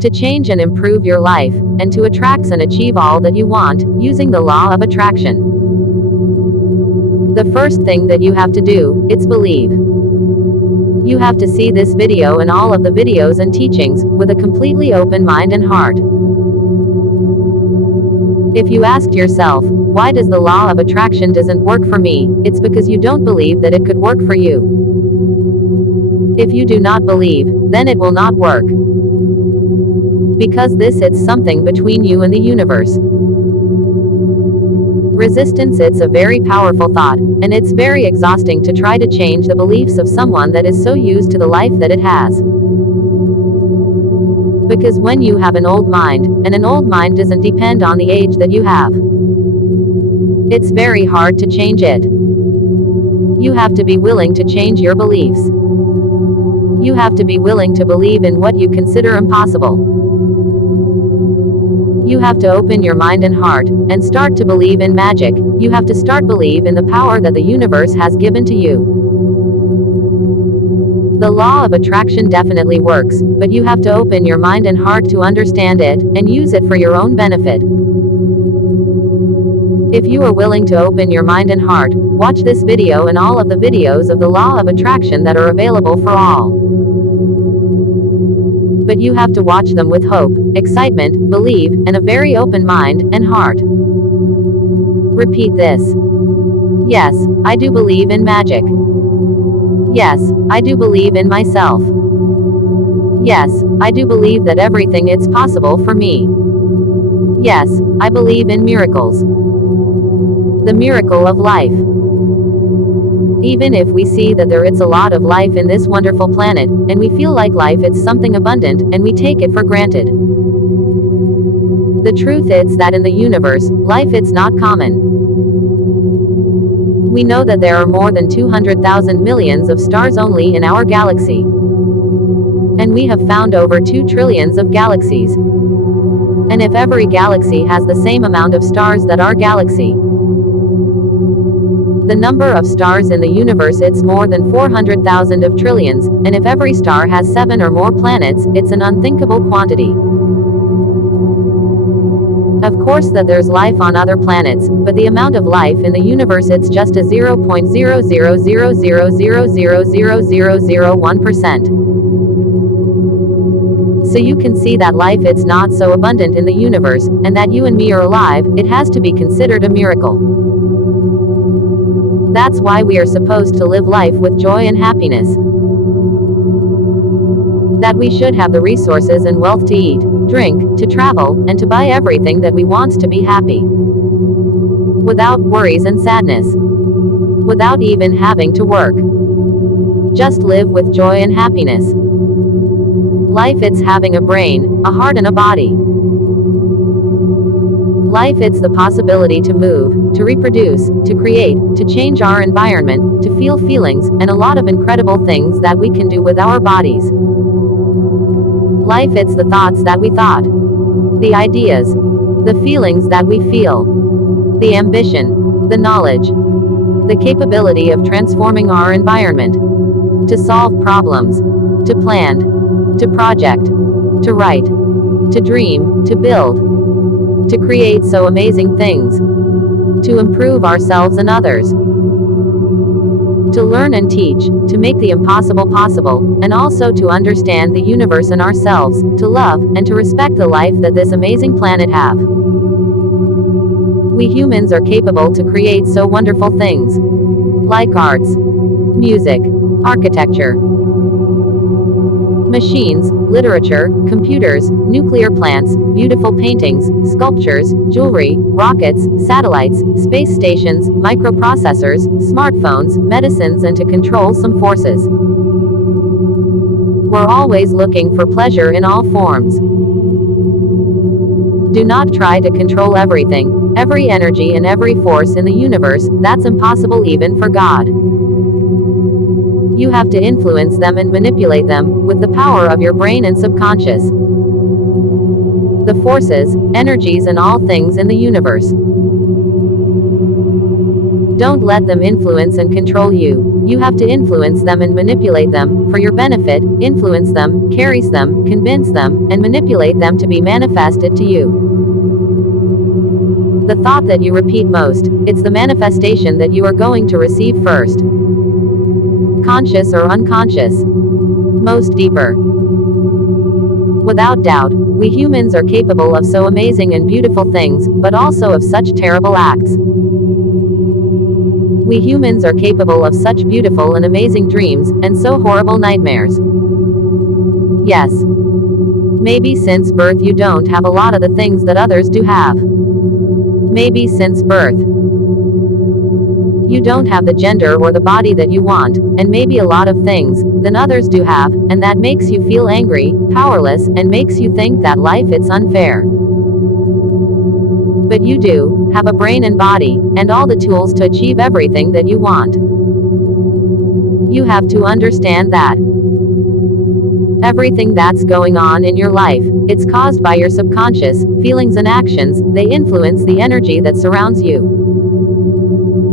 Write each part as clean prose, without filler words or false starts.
to change and improve your life, and to attract and achieve all that you want, using the law of attraction. The first thing that you have to do, is believe. You have to see this video and all of the videos and teachings, with a completely open mind and heart. If you asked yourself, why does the law of attraction doesn't work for me, it's because you don't believe that it could work for you. If you do not believe, then it will not work. Because this it's something between you and the universe. Resistance, it's a very powerful thought, and it's very exhausting to try to change the beliefs of someone that is so used to the life that it has. Because when you have an old mind, and an old mind doesn't depend on the age that you have, it's very hard to change it. You have to be willing to change your beliefs. You have to be willing to believe in what you consider impossible. You have to open your mind and heart, and start to believe in magic. You have to start believe in the power that the universe has given to you. The law of attraction definitely works, but you have to open your mind and heart to understand it, and use it for your own benefit. If you are willing to open your mind and heart, watch this video and all of the videos of the law of attraction that are available for all. But you have to watch them with hope, excitement, believe, and a very open mind and heart. Repeat this. Yes, I do believe in magic. Yes, I do believe in myself. Yes, I do believe that everything is possible for me. Yes, I believe in miracles. The miracle of life. Even if we see that there is a lot of life in this wonderful planet, and we feel like life is something abundant, and we take it for granted. The truth is that in the universe, life is not common. We know that there are more than 200,000 millions of stars only in our galaxy. And we have found over 2 trillions of galaxies. And if every galaxy has the same amount of stars that our galaxy, the number of stars in the universe it's more than 400,000 of trillions, and if every star has 7 or more planets, it's an unthinkable quantity. Of course that there's life on other planets, but the amount of life in the universe it's just a 0.00000000001%. So you can see that life it's not so abundant in the universe, and that you and me are alive, it has to be considered a miracle. That's why we are supposed to live life with joy and happiness. That we should have the resources and wealth to eat, drink, to travel, and to buy everything that we want to be happy. Without worries and sadness. Without even having to work. Just live with joy and happiness. Life it's having a brain, a heart and a body. Life it's the possibility to move, to reproduce, to create, to change our environment, to feel feelings, and a lot of incredible things that we can do with our bodies. Life it's the thoughts that we thought. The ideas. The feelings that we feel. The ambition. The knowledge. The capability of transforming our environment. To solve problems. To plan. To project. To write. To dream. To build. To create so amazing things. To improve ourselves and others. To learn and teach, to make the impossible possible, and also to understand the universe and ourselves, to love, and to respect the life that this amazing planet have. We humans are capable to create so wonderful things. Like arts, music, architecture, machines, literature, computers, nuclear plants, beautiful paintings, sculptures, jewelry, rockets, satellites, space stations, microprocessors, smartphones, medicines, and to control some forces. We're always looking for pleasure in all forms. Do not try to control everything, every energy and every force in the universe. That's impossible even for God. You have to influence them and manipulate them, with the power of your brain and subconscious. The forces, energies and all things in the universe. Don't let them influence and control you. You have to influence them and manipulate them, for your benefit, influence them, carries them, convince them, and manipulate them to be manifested to you. The thought that you repeat most, it's the manifestation that you are going to receive first. Conscious or unconscious. Most deeper. Without doubt, we humans are capable of so amazing and beautiful things, but also of such terrible acts. We humans are capable of such beautiful and amazing dreams, and so horrible nightmares. Yes. Maybe since birth you don't have a lot of the things that others do have. Maybe since birth you don't have the gender or the body that you want, and maybe a lot of things than others do have, and that makes you feel angry, powerless, and makes you think that life it's unfair. But you do have a brain and body, and all the tools to achieve everything that you want. You have to understand that everything that's going on in your life, it's caused by your subconscious feelings and actions. They influence the energy that surrounds you.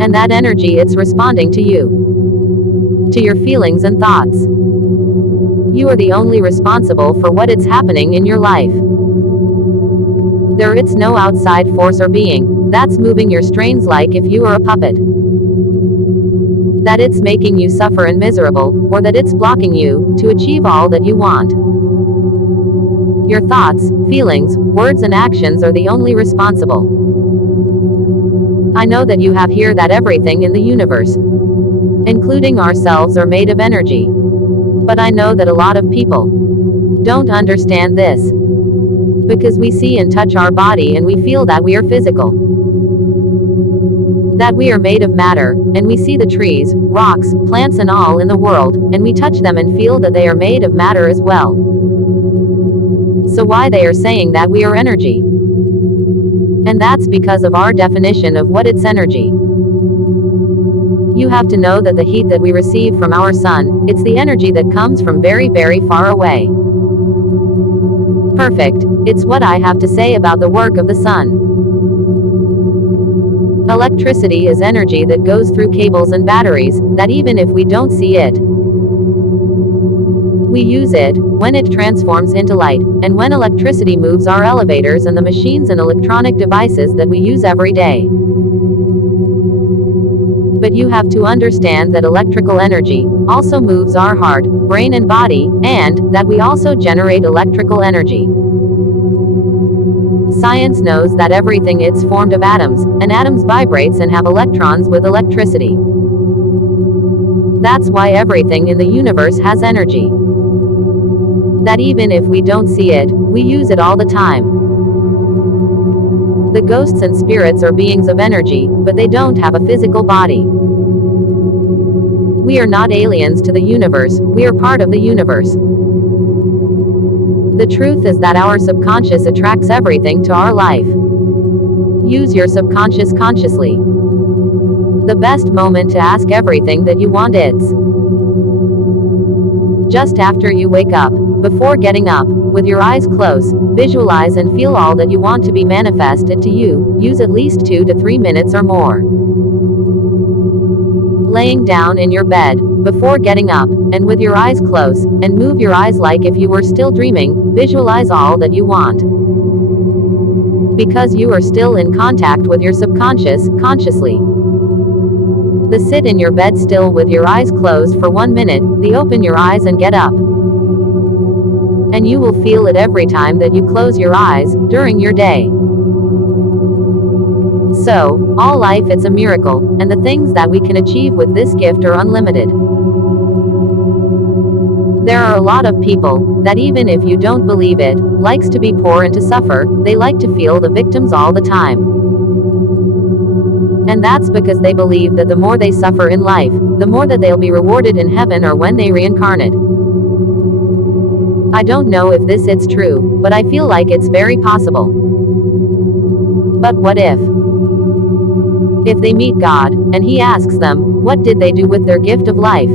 And that energy, it's responding to you, to your feelings and thoughts. You are the only responsible for what is happening in your life. There is no outside force or being that's moving your strains like if you are a puppet. That it's making you suffer and miserable, or that it's blocking you to achieve all that you want. Your thoughts, feelings, words and actions are the only responsible. I know that you have here that everything in the universe, including ourselves, are made of energy. But I know that a lot of people don't understand this. Because we see and touch our body and we feel that we are physical. That we are made of matter, and we see the trees, rocks, plants and all in the world, and we touch them and feel that they are made of matter as well. So why they are saying that we are energy? And that's because of our definition of what it's energy. You have to know that the heat that we receive from our sun, it's the energy that comes from very, very far away. Perfect. It's what I have to say about the work of the sun. Electricity is energy that goes through cables and batteries, that even if we don't see it, we use it when it transforms into light, and when electricity moves our elevators and the machines and electronic devices that we use every day. But you have to understand that electrical energy also moves our heart, brain and body, and that we also generate electrical energy. Science knows that everything is formed of atoms, and atoms vibrates and have electrons with electricity. That's why everything in the universe has energy. That even if we don't see it, we use it all the time. The ghosts and spirits are beings of energy, but they don't have a physical body. We are not aliens to the universe, we are part of the universe. The truth is that our subconscious attracts everything to our life. Use your subconscious consciously. The best moment to ask everything that you want is just after you wake up. Before getting up, with your eyes closed, visualize and feel all that you want to be manifested to you. Use at least 2 to 3 minutes or more. Laying down in your bed, before getting up, and with your eyes closed, and move your eyes like if you were still dreaming, visualize all that you want. Because you are still in contact with your subconscious, consciously. Sit in your bed still with your eyes closed for 1 minute, open your eyes and get up. And you will feel it every time that you close your eyes, during your day. So, all life it's a miracle, and the things that we can achieve with this gift are unlimited. There are a lot of people, that even if you don't believe it, likes to be poor and to suffer, they like to feel the victims all the time. And that's because they believe that the more they suffer in life, the more that they'll be rewarded in heaven or when they reincarnate. I don't know if this is true, but I feel like it's very possible. But what if? If they meet God, and He asks them, what did they do with their gift of life?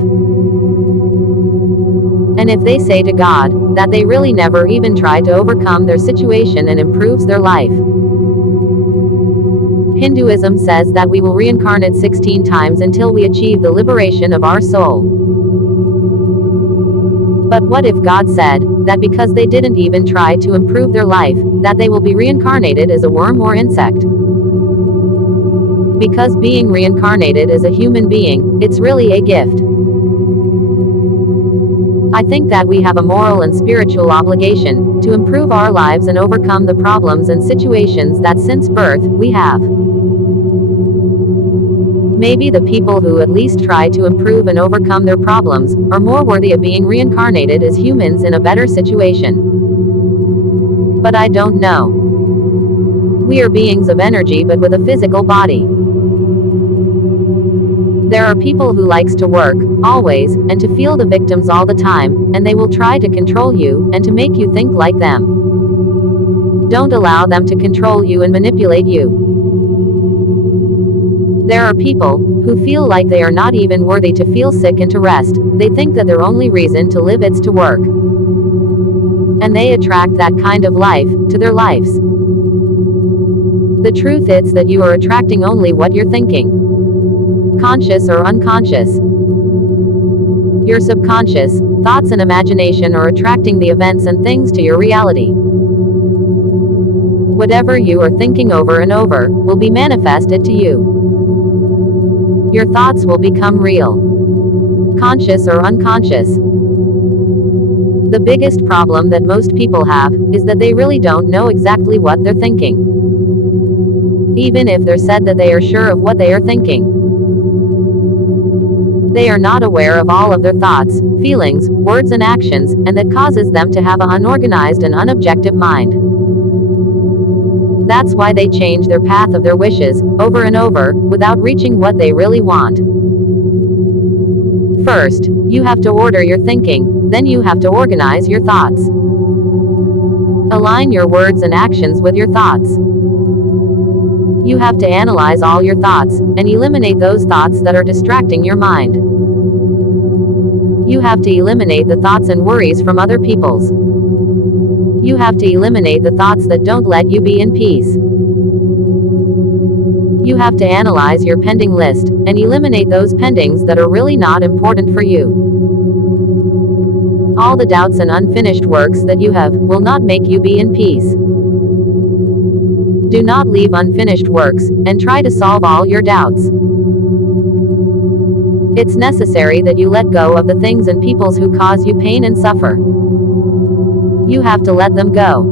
And if they say to God, that they really never even tried to overcome their situation and improves their life. Hinduism says that we will reincarnate 16 times until we achieve the liberation of our soul. But what if God said that because they didn't even try to improve their life, that they will be reincarnated as a worm or insect? Because being reincarnated as a human being, it's really a gift. I think that we have a moral and spiritual obligation to improve our lives and overcome the problems and situations that since birth we have. Maybe the people who at least try to improve and overcome their problems are more worthy of being reincarnated as humans in a better situation. But I don't know. We are beings of energy but with a physical body. There are people who likes to work, always, and to feel the victims all the time, and they will try to control you, and to make you think like them. Don't allow them to control you and manipulate you. There are people who feel like they are not even worthy to feel sick and to rest. They think that their only reason to live is to work. And they attract that kind of life to their lives. The truth is that you are attracting only what you're thinking. Conscious or unconscious. Your subconscious thoughts and imagination are attracting the events and things to your reality. Whatever you are thinking over and over will be manifested to you. Your thoughts will become real. Conscious or unconscious. The biggest problem that most people have is that they really don't know exactly what they're thinking. Even if they're said that they are sure of what they are thinking. They are not aware of all of their thoughts, feelings, words and actions, and that causes them to have an unorganized and unobjective mind. That's why they change their path of their wishes, over and over, without reaching what they really want. First, you have to order your thinking, then you have to organize your thoughts. Align your words and actions with your thoughts. You have to analyze all your thoughts, and eliminate those thoughts that are distracting your mind. You have to eliminate the thoughts and worries from other people's. You have to eliminate the thoughts that don't let you be in peace. You have to analyze your pending list, and eliminate those pendings that are really not important for you. All the doubts and unfinished works that you have will not make you be in peace. Do not leave unfinished works, and try to solve all your doubts. It's necessary that you let go of the things and peoples who cause you pain and suffer. You have to let them go.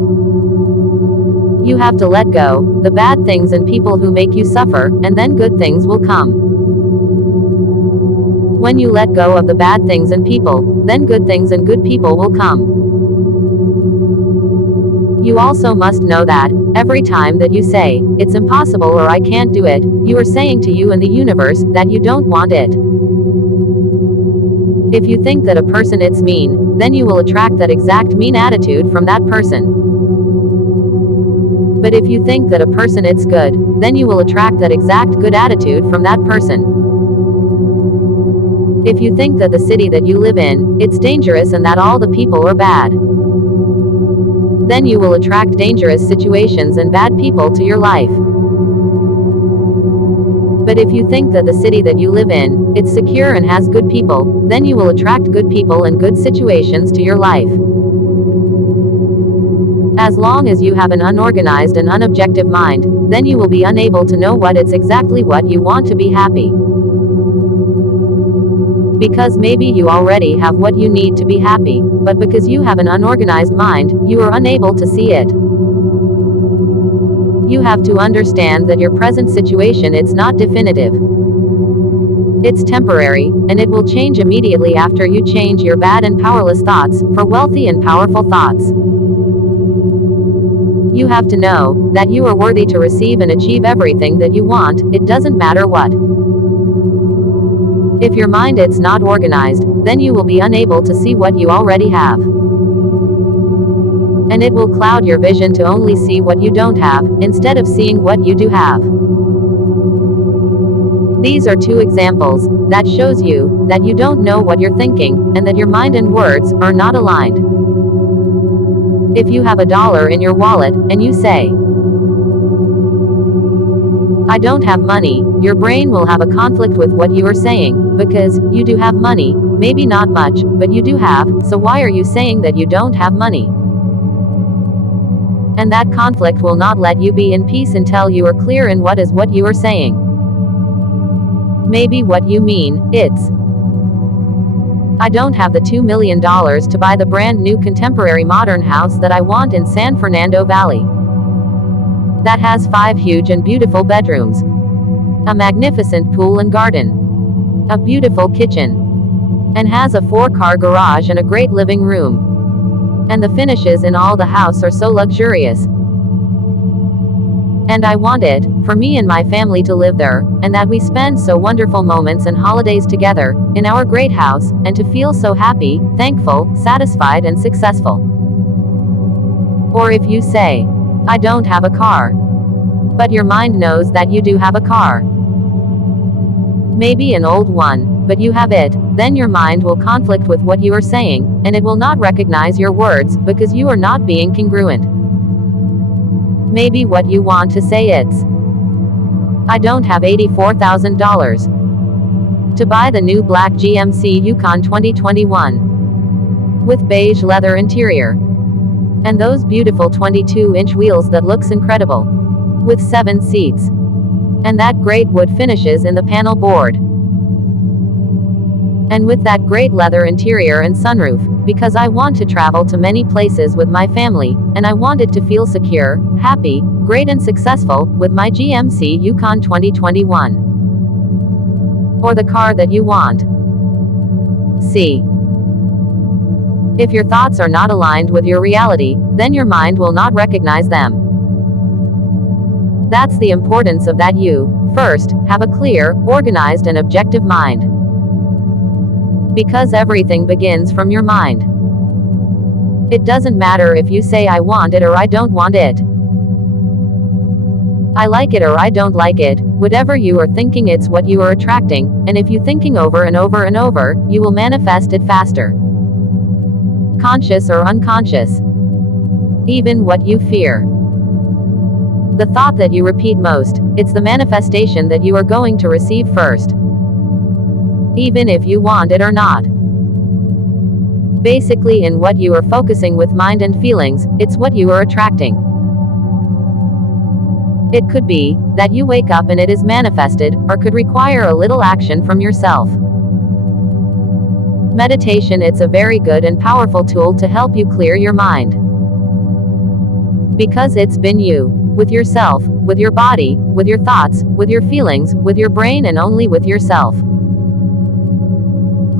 You have to let go the bad things and people who make you suffer, and then good things will come. When you let go of the bad things and people, then good things and good people will come. You also must know that every time that you say, "It's impossible" or "I can't do it," you are saying to you and the universe that you don't want it. If you think that a person is mean, then you will attract that exact mean attitude from that person. But if you think that a person is good, then you will attract that exact good attitude from that person. If you think that the city that you live in, it's dangerous and that all the people are bad, then you will attract dangerous situations and bad people to your life. But if you think that the city that you live in, it's secure and has good people, then you will attract good people and good situations to your life. As long as you have an unorganized and unobjective mind, then you will be unable to know what it's exactly what you want to be happy. Because maybe you already have what you need to be happy, but because you have an unorganized mind, you are unable to see it. You have to understand that your present situation is not definitive. It's temporary, and it will change immediately after you change your bad and powerless thoughts for wealthy and powerful thoughts. You have to know that you are worthy to receive and achieve everything that you want, it doesn't matter what. If your mind is not organized, then you will be unable to see what you already have. And it will cloud your vision to only see what you don't have, instead of seeing what you do have. These are two examples that shows you that you don't know what you're thinking, and that your mind and words are not aligned. If you have $1 in your wallet, and you say, I don't have money, your brain will have a conflict with what you are saying, because you do have money, maybe not much, but you do have, so why are you saying that you don't have money? And that conflict will not let you be in peace until you are clear in what is what you are saying. Maybe what you mean, it's, I don't have the $2 million to buy the brand new contemporary modern house that I want in San Fernando Valley. That has 5 huge and beautiful bedrooms, a magnificent pool and garden, a beautiful kitchen, and has a 4-car garage and a great living room. And the finishes in all the house are so luxurious. And I want it, for me and my family to live there, and that we spend so wonderful moments and holidays together, in our great house, and to feel so happy, thankful, satisfied and successful. Or if you say, I don't have a car. But your mind knows that you do have a car. Maybe an old one, but you have it, then your mind will conflict with what you are saying, and it will not recognize your words, because you are not being congruent. Maybe what you want to say it's, I don't have $84,000 to buy the new black GMC Yukon 2021 with beige leather interior and those beautiful 22-inch wheels that looks incredible with 7 seats and that great wood finishes in the panel board and with that great leather interior and sunroof, because I want to travel to many places with my family, and I want it to feel secure, happy, great and successful, with my GMC Yukon 2021. Or the car that you want. C. If your thoughts are not aligned with your reality, then your mind will not recognize them. That's the importance of that you, first, have a clear, organized and objective mind. Because everything begins from your mind. It doesn't matter if you say I want it or I don't want it. I like it or I don't like it, whatever you are thinking it's what you are attracting, and if you thinking over and over and over, you will manifest it faster. Conscious or unconscious. Even what you fear. The thought that you repeat most, it's the manifestation that you are going to receive first. Even if you want it or not. Basically, in what you are focusing with mind and feelings, it's what you are attracting. It could be that you wake up and it is manifested, or could require a little action from yourself. Meditation, it's a very good and powerful tool to help you clear your mind. Because it's been you, with yourself, with your body, with your thoughts, with your feelings, with your brain and only with yourself.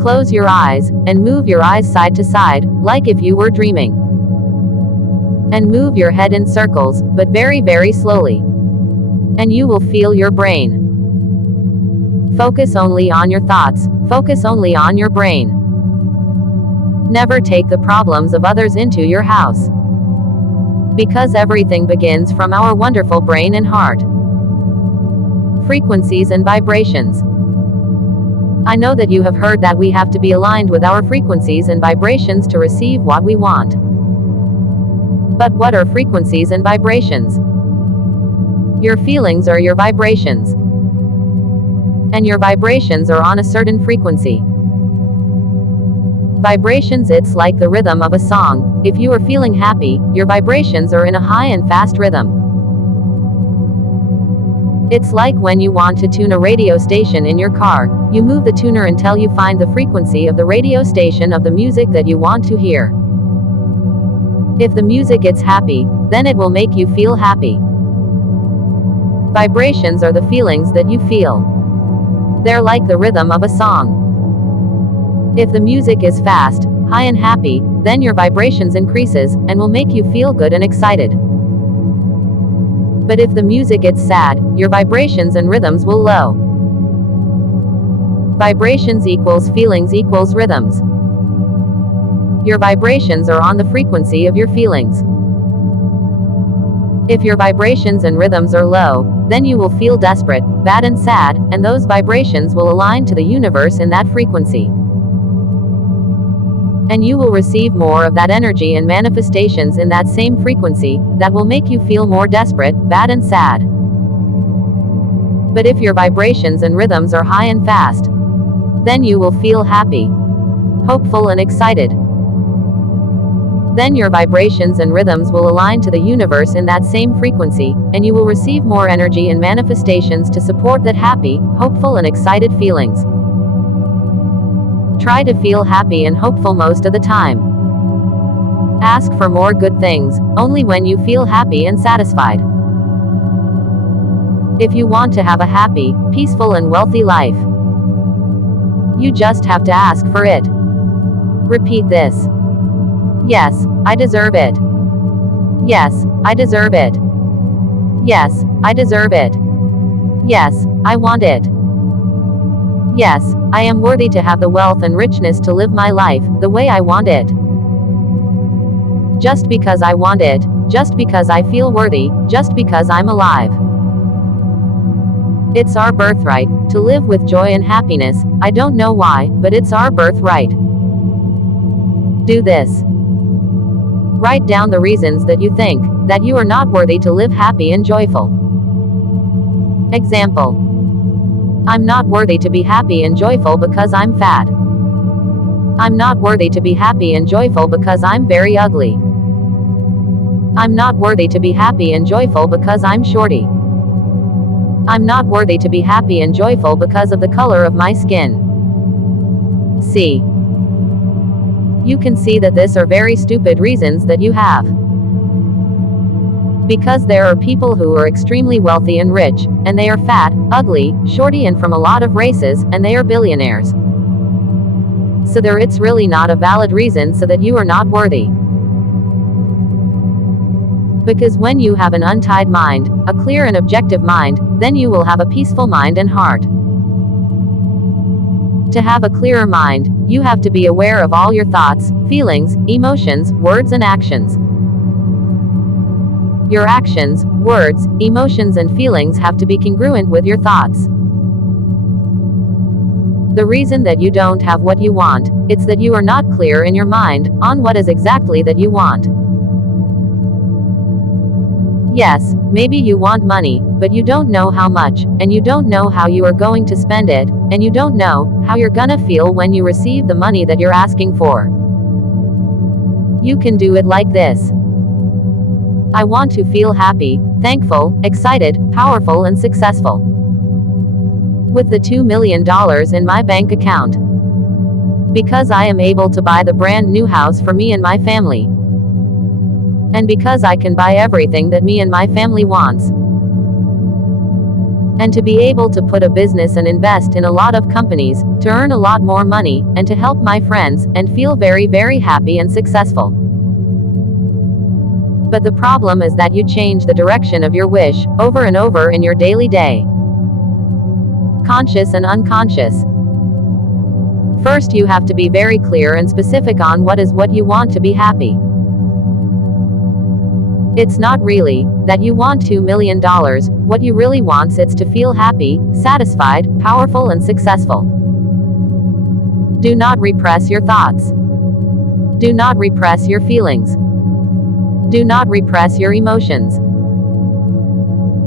Close your eyes, and move your eyes side to side, like if you were dreaming. And move your head in circles, but very, very slowly. And you will feel your brain. Focus only on your thoughts, focus only on your brain. Never take the problems of others into your house. Because everything begins from our wonderful brain and heart. Frequencies and vibrations. I know that you have heard that we have to be aligned with our frequencies and vibrations to receive what we want. But what are frequencies and vibrations? Your feelings are your vibrations. And your vibrations are on a certain frequency. Vibrations, it's like the rhythm of a song. If you are feeling happy, your vibrations are in a high and fast rhythm. It's like when you want to tune a radio station in your car, you move the tuner until you find the frequency of the radio station of the music that you want to hear. If the music is happy, then it will make you feel happy. Vibrations are the feelings that you feel. They're like the rhythm of a song. If the music is fast, high and happy, then your vibrations increases, and will make you feel good and excited. But if the music is sad, your vibrations and rhythms will low. Vibrations equals feelings equals rhythms. Your vibrations are on the frequency of your feelings. If your vibrations and rhythms are low, then you will feel desperate, bad and sad, and those vibrations will align to the universe in that frequency. And you will receive more of that energy and manifestations in that same frequency, that will make you feel more desperate, bad and sad. But if your vibrations and rhythms are high and fast, then you will feel happy, hopeful and excited. Then your vibrations and rhythms will align to the universe in that same frequency, and you will receive more energy and manifestations to support that happy, hopeful and excited feelings. Try to feel happy and hopeful most of the time. Ask for more good things, only when you feel happy and satisfied. If you want to have a happy, peaceful and wealthy life, you just have to ask for it. Repeat this. Yes, I deserve it. Yes, I deserve it. Yes, I deserve it. Yes, I want it. Yes, I am worthy to have the wealth and richness to live my life the way I want it. Just because I want it, just because I feel worthy, just because I'm alive. It's our birthright to live with joy and happiness. I don't know why, but it's our birthright. Do this. Write down the reasons that you think that you are not worthy to live happy and joyful. Example. I'm not worthy to be happy and joyful because I'm fat. I'm not worthy to be happy and joyful because I'm very ugly. I'm not worthy to be happy and joyful because I'm shorty. I'm not worthy to be happy and joyful because of the color of my skin. See. You can see that these are very stupid reasons that you have. Because there are people who are extremely wealthy and rich, and they are fat, ugly, shorty and from a lot of races, and they are billionaires. So it's really not a valid reason so that you are not worthy. Because when you have an untied mind, a clear and objective mind, then you will have a peaceful mind and heart. To have a clearer mind, you have to be aware of all your thoughts, feelings, emotions, words and actions. Your actions, words, emotions and feelings have to be congruent with your thoughts. The reason that you don't have what you want, it's that you are not clear in your mind on what is exactly that you want. Yes, maybe you want money, but you don't know how much, and you don't know how you are going to spend it, and you don't know how you're gonna feel when you receive the money that you're asking for. You can do it like this. I want to feel happy, thankful, excited, powerful and successful. With the $2 million in my bank account. Because I am able to buy the brand new house for me and my family. And because I can buy everything that me and my family wants. And to be able to put a business and invest in a lot of companies, to earn a lot more money, and to help my friends, and feel very, very happy and successful. But the problem is that you change the direction of your wish, over and over in your daily day. Conscious and unconscious. First you have to be very clear and specific on what you want to be happy. It's not really that you want $2 million, what you really want is to feel happy, satisfied, powerful and successful. Do not repress your thoughts. Do not repress your feelings. Do not repress your emotions.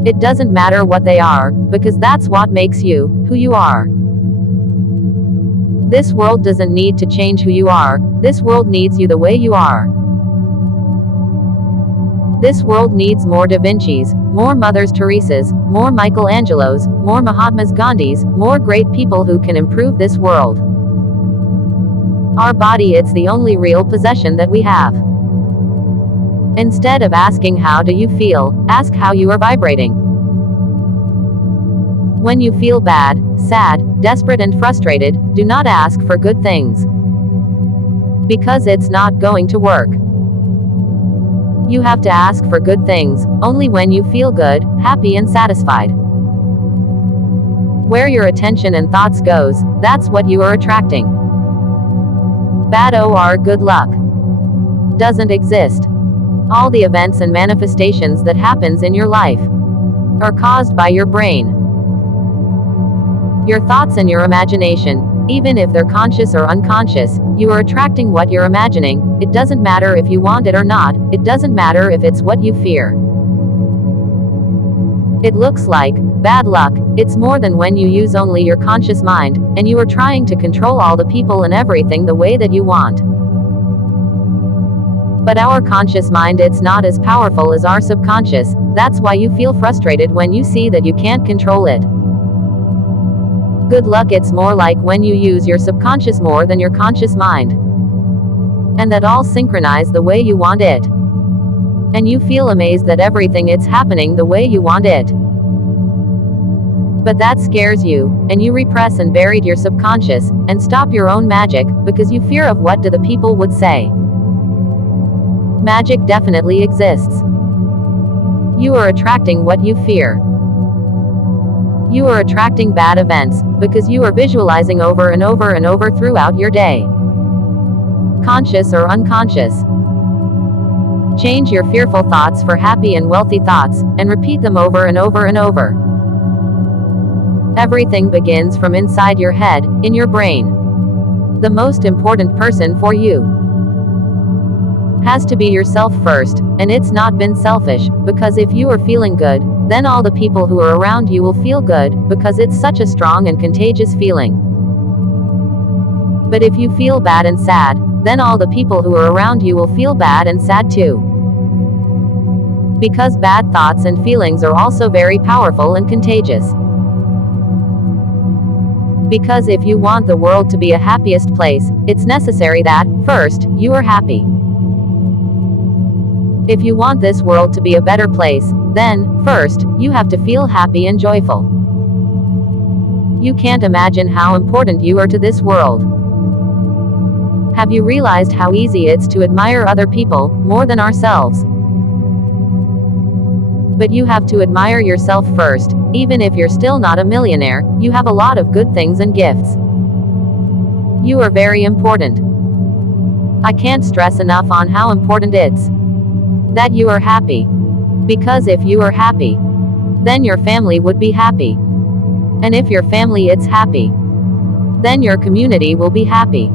It doesn't matter what they are, because that's what makes you who you are. This world doesn't need to change who you are, this world needs you the way you are. This world needs more Da Vinci's, more Mothers Teresa's, more Michelangelos, more Mahatmas Gandhis, more great people who can improve this world. Our body, it's the only real possession that we have. Instead of asking how do you feel, ask how you are vibrating. When you feel bad, sad, desperate and frustrated, do not ask for good things. Because it's not going to work. You have to ask for good things, only when you feel good, happy and satisfied. Where your attention and thoughts goes, that's what you are attracting. Bad or good luck doesn't exist. All the events and manifestations that happens in your life are caused by your brain. Your thoughts and your imagination, even if they're conscious or unconscious, you are attracting what you're imagining. It doesn't matter if you want it or not, it doesn't matter if it's what you fear. It looks like bad luck, It's more than when you use only your conscious mind, and you are trying to control all the people and everything the way that you want. But our conscious mind, it's not as powerful as our subconscious. That's why you feel frustrated when you see that you can't control it. Good luck, it's more like when you use your subconscious more than your conscious mind. And that all synchronize the way you want it. And you feel amazed that everything it's happening the way you want it. But that scares you, and you repress and buried your subconscious, and stop your own magic, because you fear of what do the people would say. Magic definitely exists. You are attracting what you fear. You are attracting bad events, because you are visualizing over and over and over throughout your day. Conscious or unconscious. Change your fearful thoughts for happy and wealthy thoughts, and repeat them over and over and over. Everything begins from inside your head, in your brain. The most important person for you has to be yourself first, and it's not been selfish, because if you are feeling good, then all the people who are around you will feel good, because it's such a strong and contagious feeling. But if you feel bad and sad, then all the people who are around you will feel bad and sad too. Because bad thoughts and feelings are also very powerful and contagious. Because if you want the world to be a happiest place, it's necessary that, first, you are happy. If you want this world to be a better place, then, first, you have to feel happy and joyful. You can't imagine how important you are to this world. Have you realized how easy it's to admire other people, more than ourselves? But you have to admire yourself first. Even if you're still not a millionaire, you have a lot of good things and gifts. You are very important. I can't stress enough on how important it's that you are happy. Because if you are happy, then your family would be happy. And if your family is happy, then your community will be happy.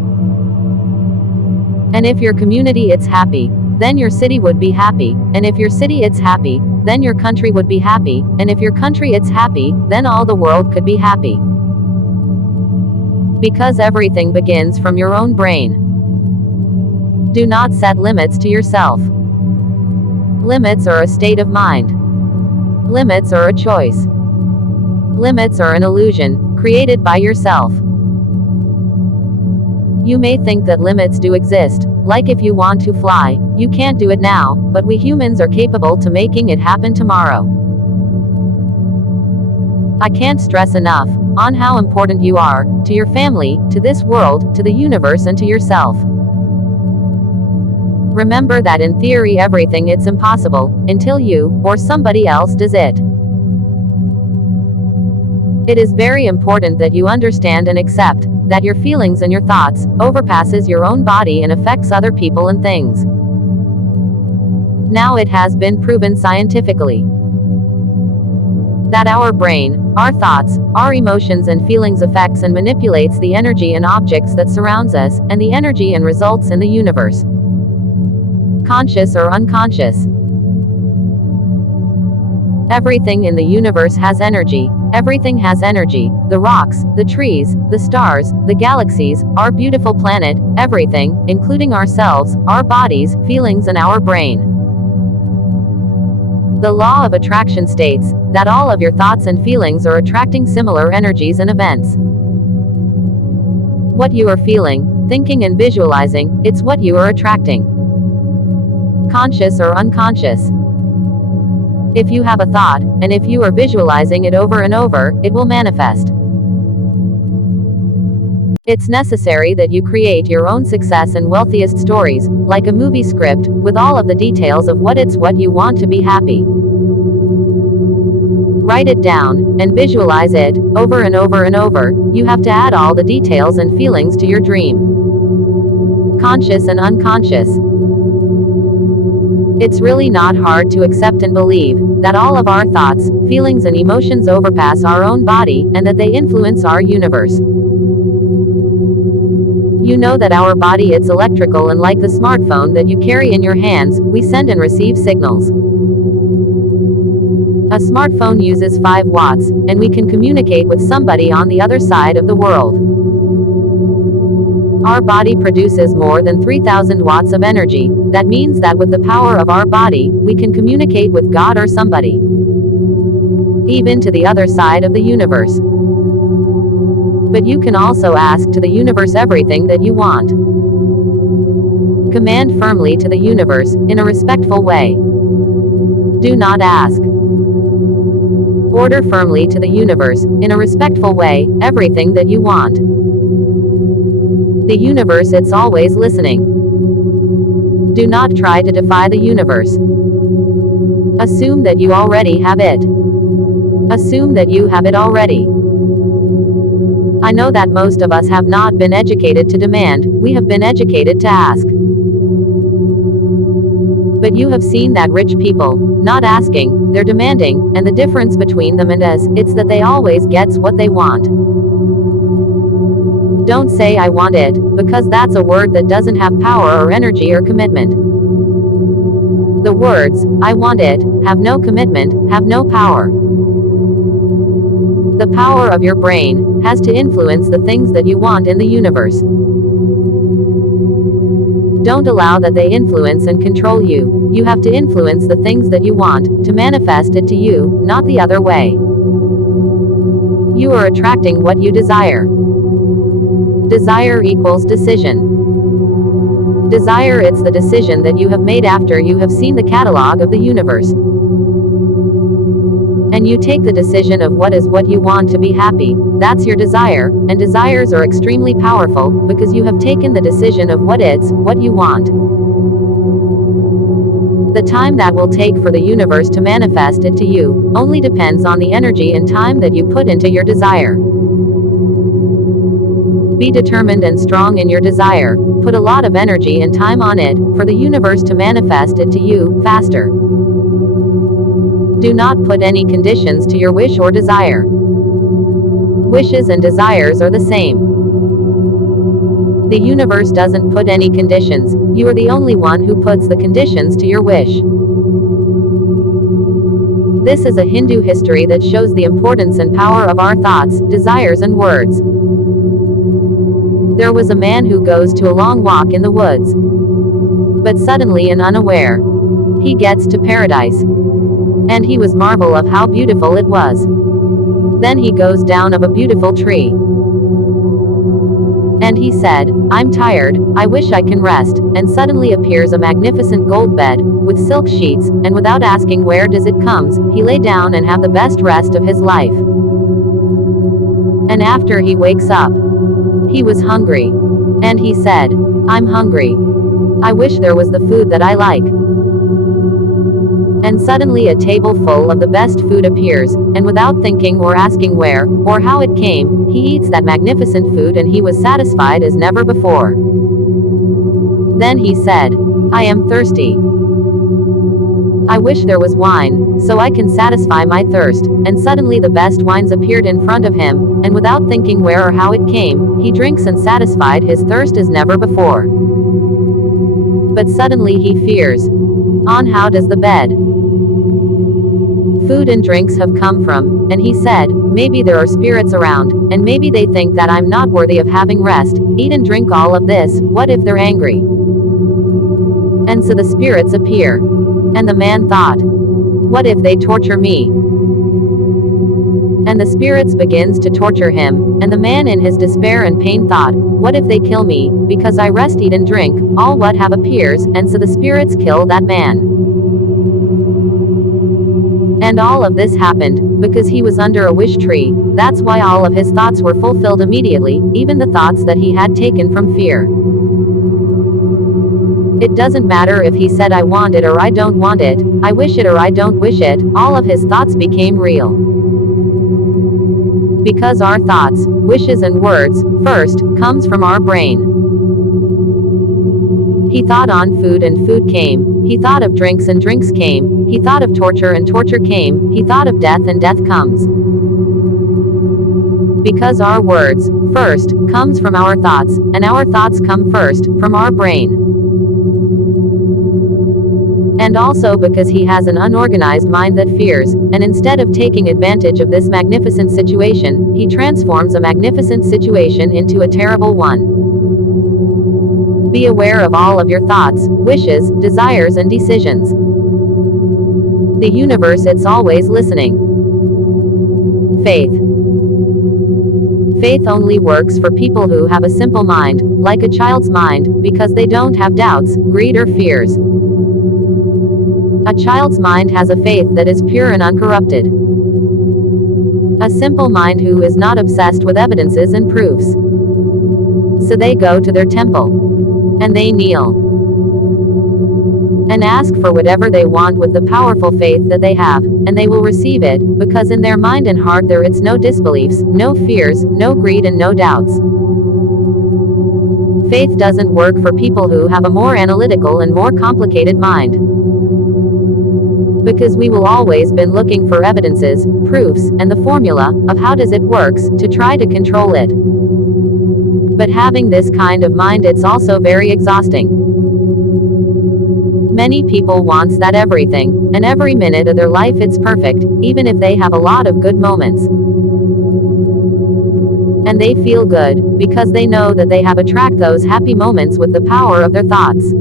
And if your community is happy, then your city would be happy. And if your city is happy, then your country would be happy. And if your country is happy, then all the world could be happy. Because everything begins from your own brain. Do not set limits to yourself. Limits are a state of mind. Limits are a choice. Limits are an illusion, created by yourself. You may think that limits do exist, like if you want to fly, you can't do it now, but we humans are capable to making it happen tomorrow. I can't stress enough on how important you are, to your family, to this world, to the universe and to yourself. Remember that in theory everything it's impossible, until you, or somebody else does it. It is very important that you understand and accept that your feelings and your thoughts overpasses your own body and affects other people and things. Now it has been proven scientifically that our brain, our thoughts, our emotions and feelings affects and manipulates the energy and objects that surrounds us, and the energy and results in the universe. Conscious or unconscious. Everything in the universe has energy. Everything has energy. The rocks, the trees, the stars, the galaxies, our beautiful planet, everything, including ourselves, our bodies, feelings and our brain. The law of attraction states that all of your thoughts and feelings are attracting similar energies and events. What you are feeling, thinking and visualizing, it's what you are attracting. Conscious or unconscious. If you have a thought, and if you are visualizing it over and over, it will manifest. It's necessary that you create your own success and wealthiest stories, like a movie script, with all of the details of what you want to be happy. Write it down, and visualize it, over and over and over. You have to add all the details and feelings to your dream. Conscious and unconscious. It's really not hard to accept and believe that all of our thoughts, feelings and emotions overpass our own body, and that they influence our universe. You know that our body is electrical, and like the smartphone that you carry in your hands, we send and receive signals. A smartphone uses 5 watts, and we can communicate with somebody on the other side of the world. Our body produces more than 3,000 watts of energy. That means that with the power of our body, we can communicate with God or somebody, even to the other side of the universe. But you can also ask to the universe everything that you want. Command firmly to the universe, in a respectful way. Do not ask. Order firmly to the universe, in a respectful way, everything that you want. The universe, it's always listening. Do not try to defy the universe. Assume that you already have it. Assume that you have it already. I know that most of us have not been educated to demand, we have been educated to ask. But you have seen that rich people, not asking, they're demanding, and the difference between them and us, it's that they always gets what they want. Don't say I want it, because that's a word that doesn't have power or energy or commitment. The words, I want it, have no commitment, have no power. The power of your brain has to influence the things that you want in the universe. Don't allow that they influence and control you. You have to influence the things that you want, to manifest it to you, not the other way. You are attracting what you desire. Desire equals decision. Desire, it's the decision that you have made after you have seen the catalog of the universe. And you take the decision of what is what you want to be happy. That's your desire, and desires are extremely powerful, because you have taken the decision of what you want. The time that will take for the universe to manifest it to you, only depends on the energy and time that you put into your desire. Be determined and strong in your desire, put a lot of energy and time on it, for the universe to manifest it to you, faster. Do not put any conditions to your wish or desire. Wishes and desires are the same. The universe doesn't put any conditions, you are the only one who puts the conditions to your wish. This is a Hindu history that shows the importance and power of our thoughts, desires and words. There was a man who goes to a long walk in the woods. But suddenly and unaware, he gets to paradise. And he was marvel of how beautiful it was. Then he goes down of a beautiful tree. And he said, I'm tired, I wish I can rest, and suddenly appears a magnificent gold bed, with silk sheets, and without asking where does it comes, he lay down and have the best rest of his life. And after he wakes up, he was hungry. And he said, I'm hungry. I wish there was the food that I like. And suddenly a table full of the best food appears, and without thinking or asking where, or how it came, he eats that magnificent food and he was satisfied as never before. Then he said, I am thirsty. I wish there was wine, so I can satisfy my thirst, and suddenly the best wines appeared in front of him, and without thinking where or how it came, he drinks and satisfied his thirst as never before. But suddenly he fears. On how does the bed, food and drinks have come from, and he said, maybe there are spirits around, and maybe they think that I'm not worthy of having rest, eat and drink all of this, what if they're angry? And so the spirits appear. And the man thought, what if they torture me? And the spirits begins to torture him, and the man in his despair and pain thought, what if they kill me, because I rest, eat and drink, all what have appears, and so the spirits kill that man. And all of this happened, because he was under a wish tree, that's why all of his thoughts were fulfilled immediately, even the thoughts that he had taken from fear. It doesn't matter if he said I want it or I don't want it, I wish it or I don't wish it, all of his thoughts became real. Because our thoughts, wishes and words, first, comes from our brain. He thought on food and food came, he thought of drinks and drinks came, he thought of torture and torture came, he thought of death and death comes. Because our words, first, comes from our thoughts, and our thoughts come first, from our brain. And also because he has an unorganized mind that fears, and instead of taking advantage of this magnificent situation, he transforms a magnificent situation into a terrible one. Be aware of all of your thoughts, wishes, desires, and decisions. The universe, it's always listening. Faith. Faith only works for people who have a simple mind, like a child's mind, because they don't have doubts, greed, or fears. A child's mind has a faith that is pure and uncorrupted. A simple mind who is not obsessed with evidences and proofs. So they go to their temple. And they kneel. And ask for whatever they want with the powerful faith that they have, and they will receive it, because in their mind and heart there is no disbeliefs, no fears, no greed, and no doubts. Faith doesn't work for people who have a more analytical and more complicated mind. Because we will always been looking for evidences, proofs, and the formula of how does it works to try to control it. But having this kind of mind, it's also very exhausting. Many people wants that everything, and every minute of their life it's perfect, even if they have a lot of good moments. And they feel good, because they know that they have attract those happy moments with the power of their thoughts.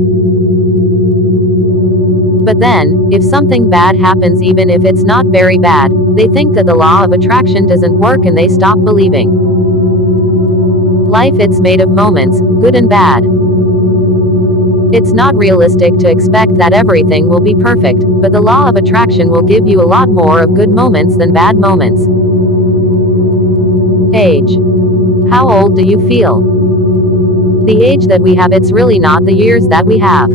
But then, if something bad happens, even if it's not very bad, they think that the law of attraction doesn't work and they stop believing. Life, it's made of moments, good and bad. It's not realistic to expect that everything will be perfect, but the law of attraction will give you a lot more of good moments than bad moments. Age. How old do you feel? The age that we have, it's really not the years that we have.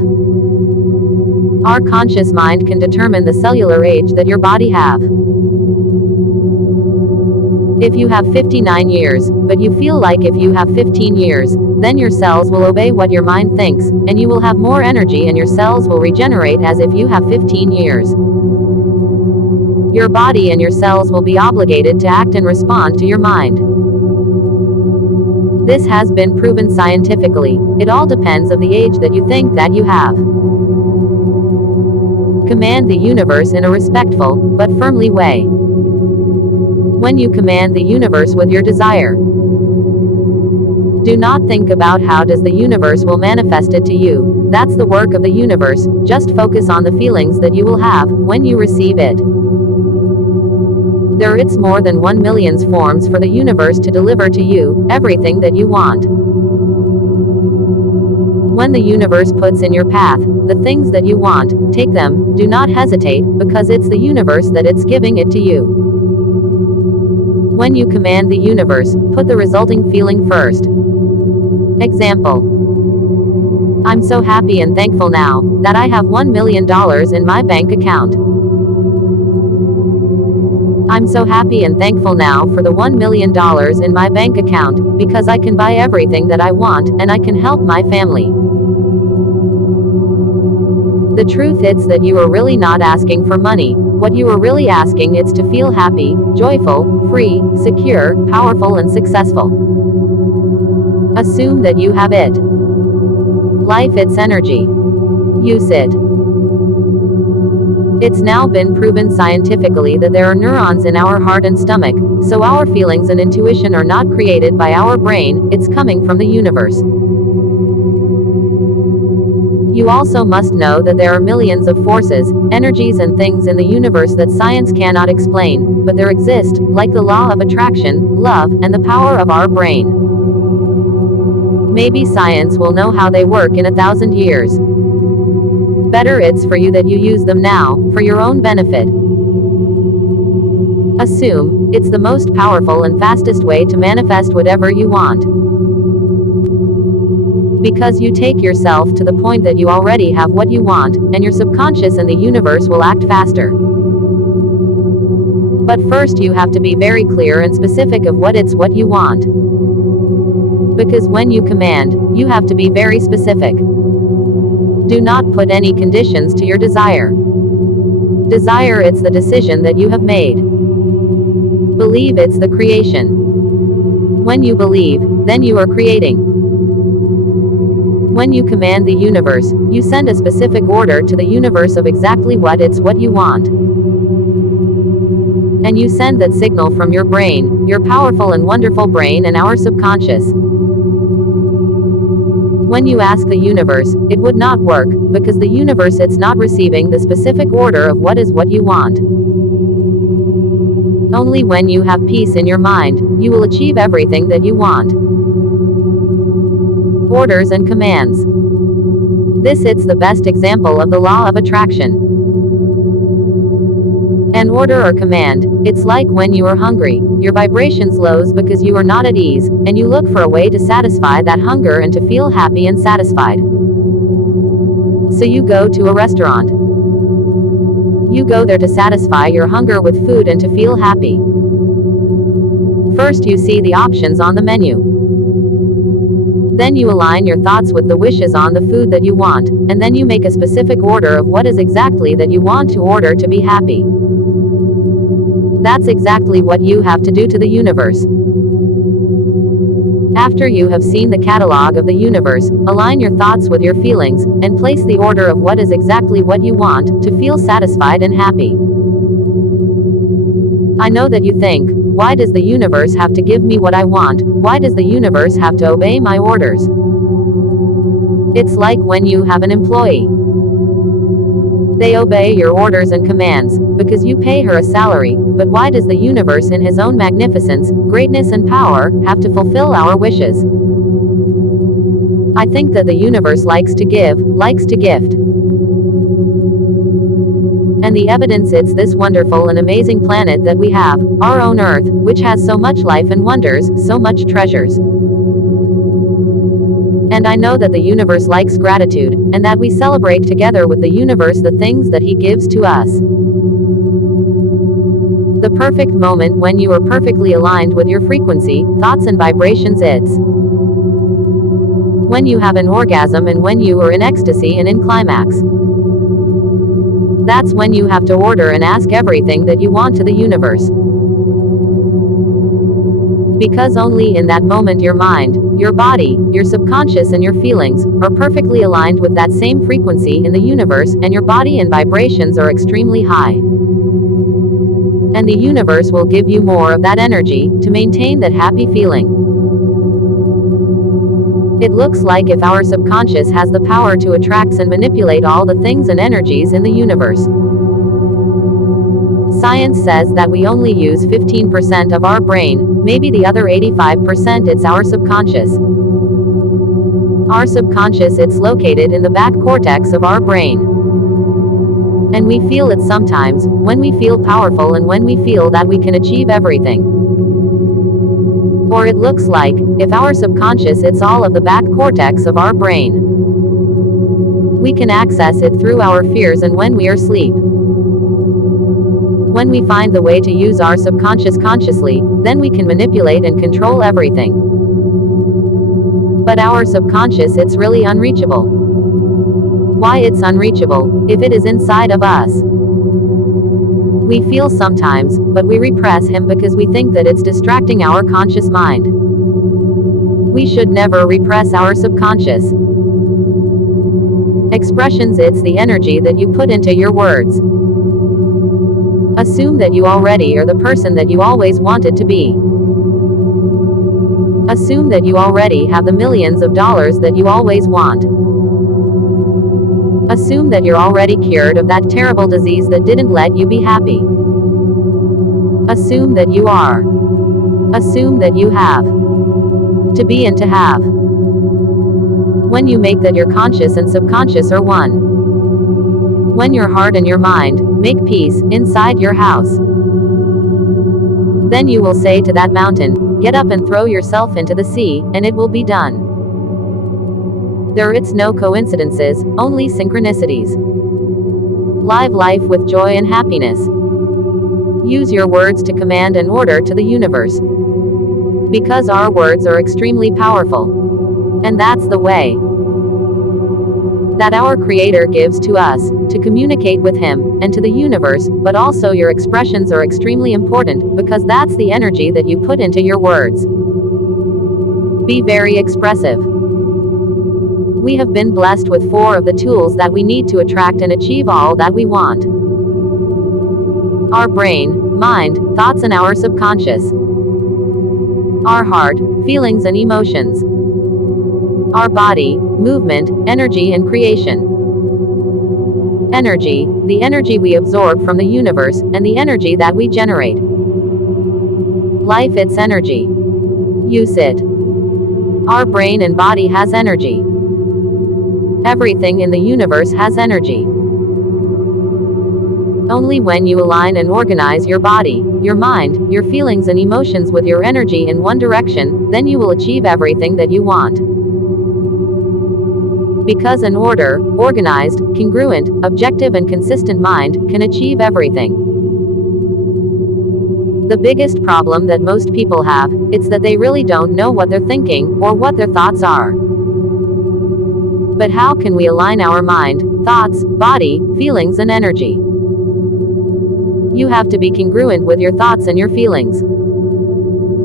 Our conscious mind can determine the cellular age that your body have. If you have 59 years, but you feel like if you have 15 years, then your cells will obey what your mind thinks, and you will have more energy and your cells will regenerate as if you have 15 years. Your body and your cells will be obligated to act and respond to your mind. This has been proven scientifically. It all depends of the age that you think that you have. Command the universe in a respectful, but firmly way. When you command the universe with your desire, do not think about how does the universe will manifest it to you. That's the work of the universe. Just focus on the feelings that you will have when you receive it. There it's more than 1 million forms for the universe to deliver to you everything that you want. When the universe puts in your path the things that you want, take them, do not hesitate, because it's the universe that it's giving it to you. When you command the universe, put the resulting feeling first. Example. I'm so happy and thankful now that I have $1 million in my bank account. I'm so happy and thankful now for the $1 million in my bank account, because I can buy everything that I want, and I can help my family. The truth is that you are really not asking for money. What you are really asking is to feel happy, joyful, free, secure, powerful, and successful. Assume that you have it. Life, it's energy. Use it. It's now been proven scientifically that there are neurons in our heart and stomach, so our feelings and intuition are not created by our brain, it's coming from the universe. You also must know that there are millions of forces, energies, and things in the universe that science cannot explain, but there exist, like the law of attraction, love, and the power of our brain. Maybe science will know how they work in 1,000 years. Better it's for you that you use them now, for your own benefit. Assume it's the most powerful and fastest way to manifest whatever you want. Because you take yourself to the point that you already have what you want, and your subconscious and the universe will act faster. But first you have to be very clear and specific of what you want. Because when you command, you have to be very specific. Do not put any conditions to your desire. Desire, it's the decision that you have made. Believe, it's the creation. When you believe, then you are creating. When you command the universe, you send a specific order to the universe of exactly what you want. And you send that signal from your brain, your powerful and wonderful brain, and our subconscious. When you ask the universe, it would not work, because the universe it's not receiving the specific order of what you want. Only when you have peace in your mind, you will achieve everything that you want. Orders and commands. It's the best example of the law of attraction. An order or command, it's like when you are hungry, your vibrations lows because you are not at ease, and you look for a way to satisfy that hunger and to feel happy and satisfied. So you go to a restaurant. You go there to satisfy your hunger with food and to feel happy. First you see the options on the menu. Then you align your thoughts with the wishes on the food that you want, and then you make a specific order of what is exactly that you want to order to be happy. That's exactly what you have to do to the universe. After you have seen the catalog of the universe, align your thoughts with your feelings, and place the order of what is exactly what you want, to feel satisfied and happy. I know that you think, why does the universe have to give me what I want? Why does the universe have to obey my orders? It's like when you have an employee. They obey your orders and commands, because you pay her a salary, but why does the universe in his own magnificence, greatness and power, have to fulfill our wishes? I think that the universe likes to give, likes to gift. And the evidence it's this wonderful and amazing planet that we have, our own Earth, which has so much life and wonders, so much treasures. And I know that the universe likes gratitude, and that we celebrate together with the universe the things that he gives to us. The perfect moment when you are perfectly aligned with your frequency, thoughts and vibrations it's when you have an orgasm and when you are in ecstasy and in climax. That's when you have to order and ask everything that you want to the universe. Because only in that moment your mind, your body, your subconscious and your feelings, are perfectly aligned with that same frequency in the universe, and your body and vibrations are extremely high. And the universe will give you more of that energy, to maintain that happy feeling. It looks like if our subconscious has the power to attract and manipulate all the things and energies in the universe. Science says that we only use 15% of our brain, maybe the other 85% it's our subconscious. Our subconscious it's located in the back cortex of our brain. And we feel it sometimes, when we feel powerful and when we feel that we can achieve everything. Or it looks like, if our subconscious it's all of the back cortex of our brain. We can access it through our fears and when we are asleep. When we find the way to use our subconscious consciously, then we can manipulate and control everything. But our subconscious it's really unreachable. Why it's unreachable, if it is inside of us? We feel sometimes, but we repress him because we think that it's distracting our conscious mind. We should never repress our subconscious. Expressions it's the energy that you put into your words. Assume that you already are the person that you always wanted to be. Assume that you already have the millions of dollars that you always want. Assume that you're already cured of that terrible disease that didn't let you be happy. Assume that you are. Assume that you have. To be and to have. When you make that your conscious and subconscious are one. When your heart and your mind make peace inside your house. Then you will say to that mountain, get up and throw yourself into the sea, and it will be done. There it's no coincidences, only synchronicities. Live life with joy and happiness. Use your words to command and order to the universe. Because our words are extremely powerful. And that's the way that our Creator gives to us, to communicate with Him, and to the universe, but also your expressions are extremely important, because that's the energy that you put into your words. Be very expressive. We have been blessed with 4 of the tools that we need to attract and achieve all that we want: our brain, mind, thoughts, and our subconscious; our heart, feelings and emotions; our body, movement, energy, and creation. Energy, the energy we absorb from the universe, and the energy that we generate. Life, its energy. Use it. Our brain and body has energy. Everything in the universe has energy. Only when you align and organize your body, your mind, your feelings and emotions with your energy in one direction, then you will achieve everything that you want. Because an organized, congruent, objective and consistent mind can achieve everything. The biggest problem that most people have, it's that they really don't know what they're thinking, or what their thoughts are. But how can we align our mind, thoughts, body, feelings and energy? You have to be congruent with your thoughts and your feelings.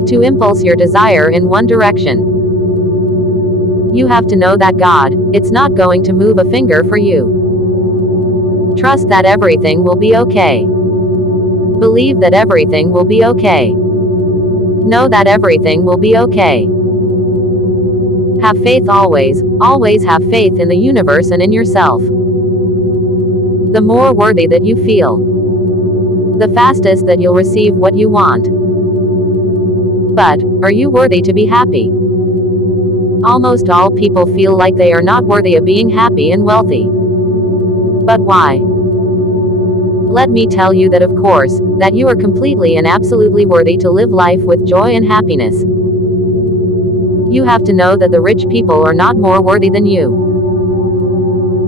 To impulse your desire in one direction, you have to know that God, it's not going to move a finger for you. Trust that everything will be okay. Believe that everything will be okay. Know that everything will be okay. Have faith always, always have faith in the universe and in yourself. The more worthy that you feel, the fastest that you'll receive what you want. But, are you worthy to be happy? Almost all people feel like they are not worthy of being happy and wealthy. But why? Let me tell you that of course, that you are completely and absolutely worthy to live life with joy and happiness. You have to know that the rich people are not more worthy than you.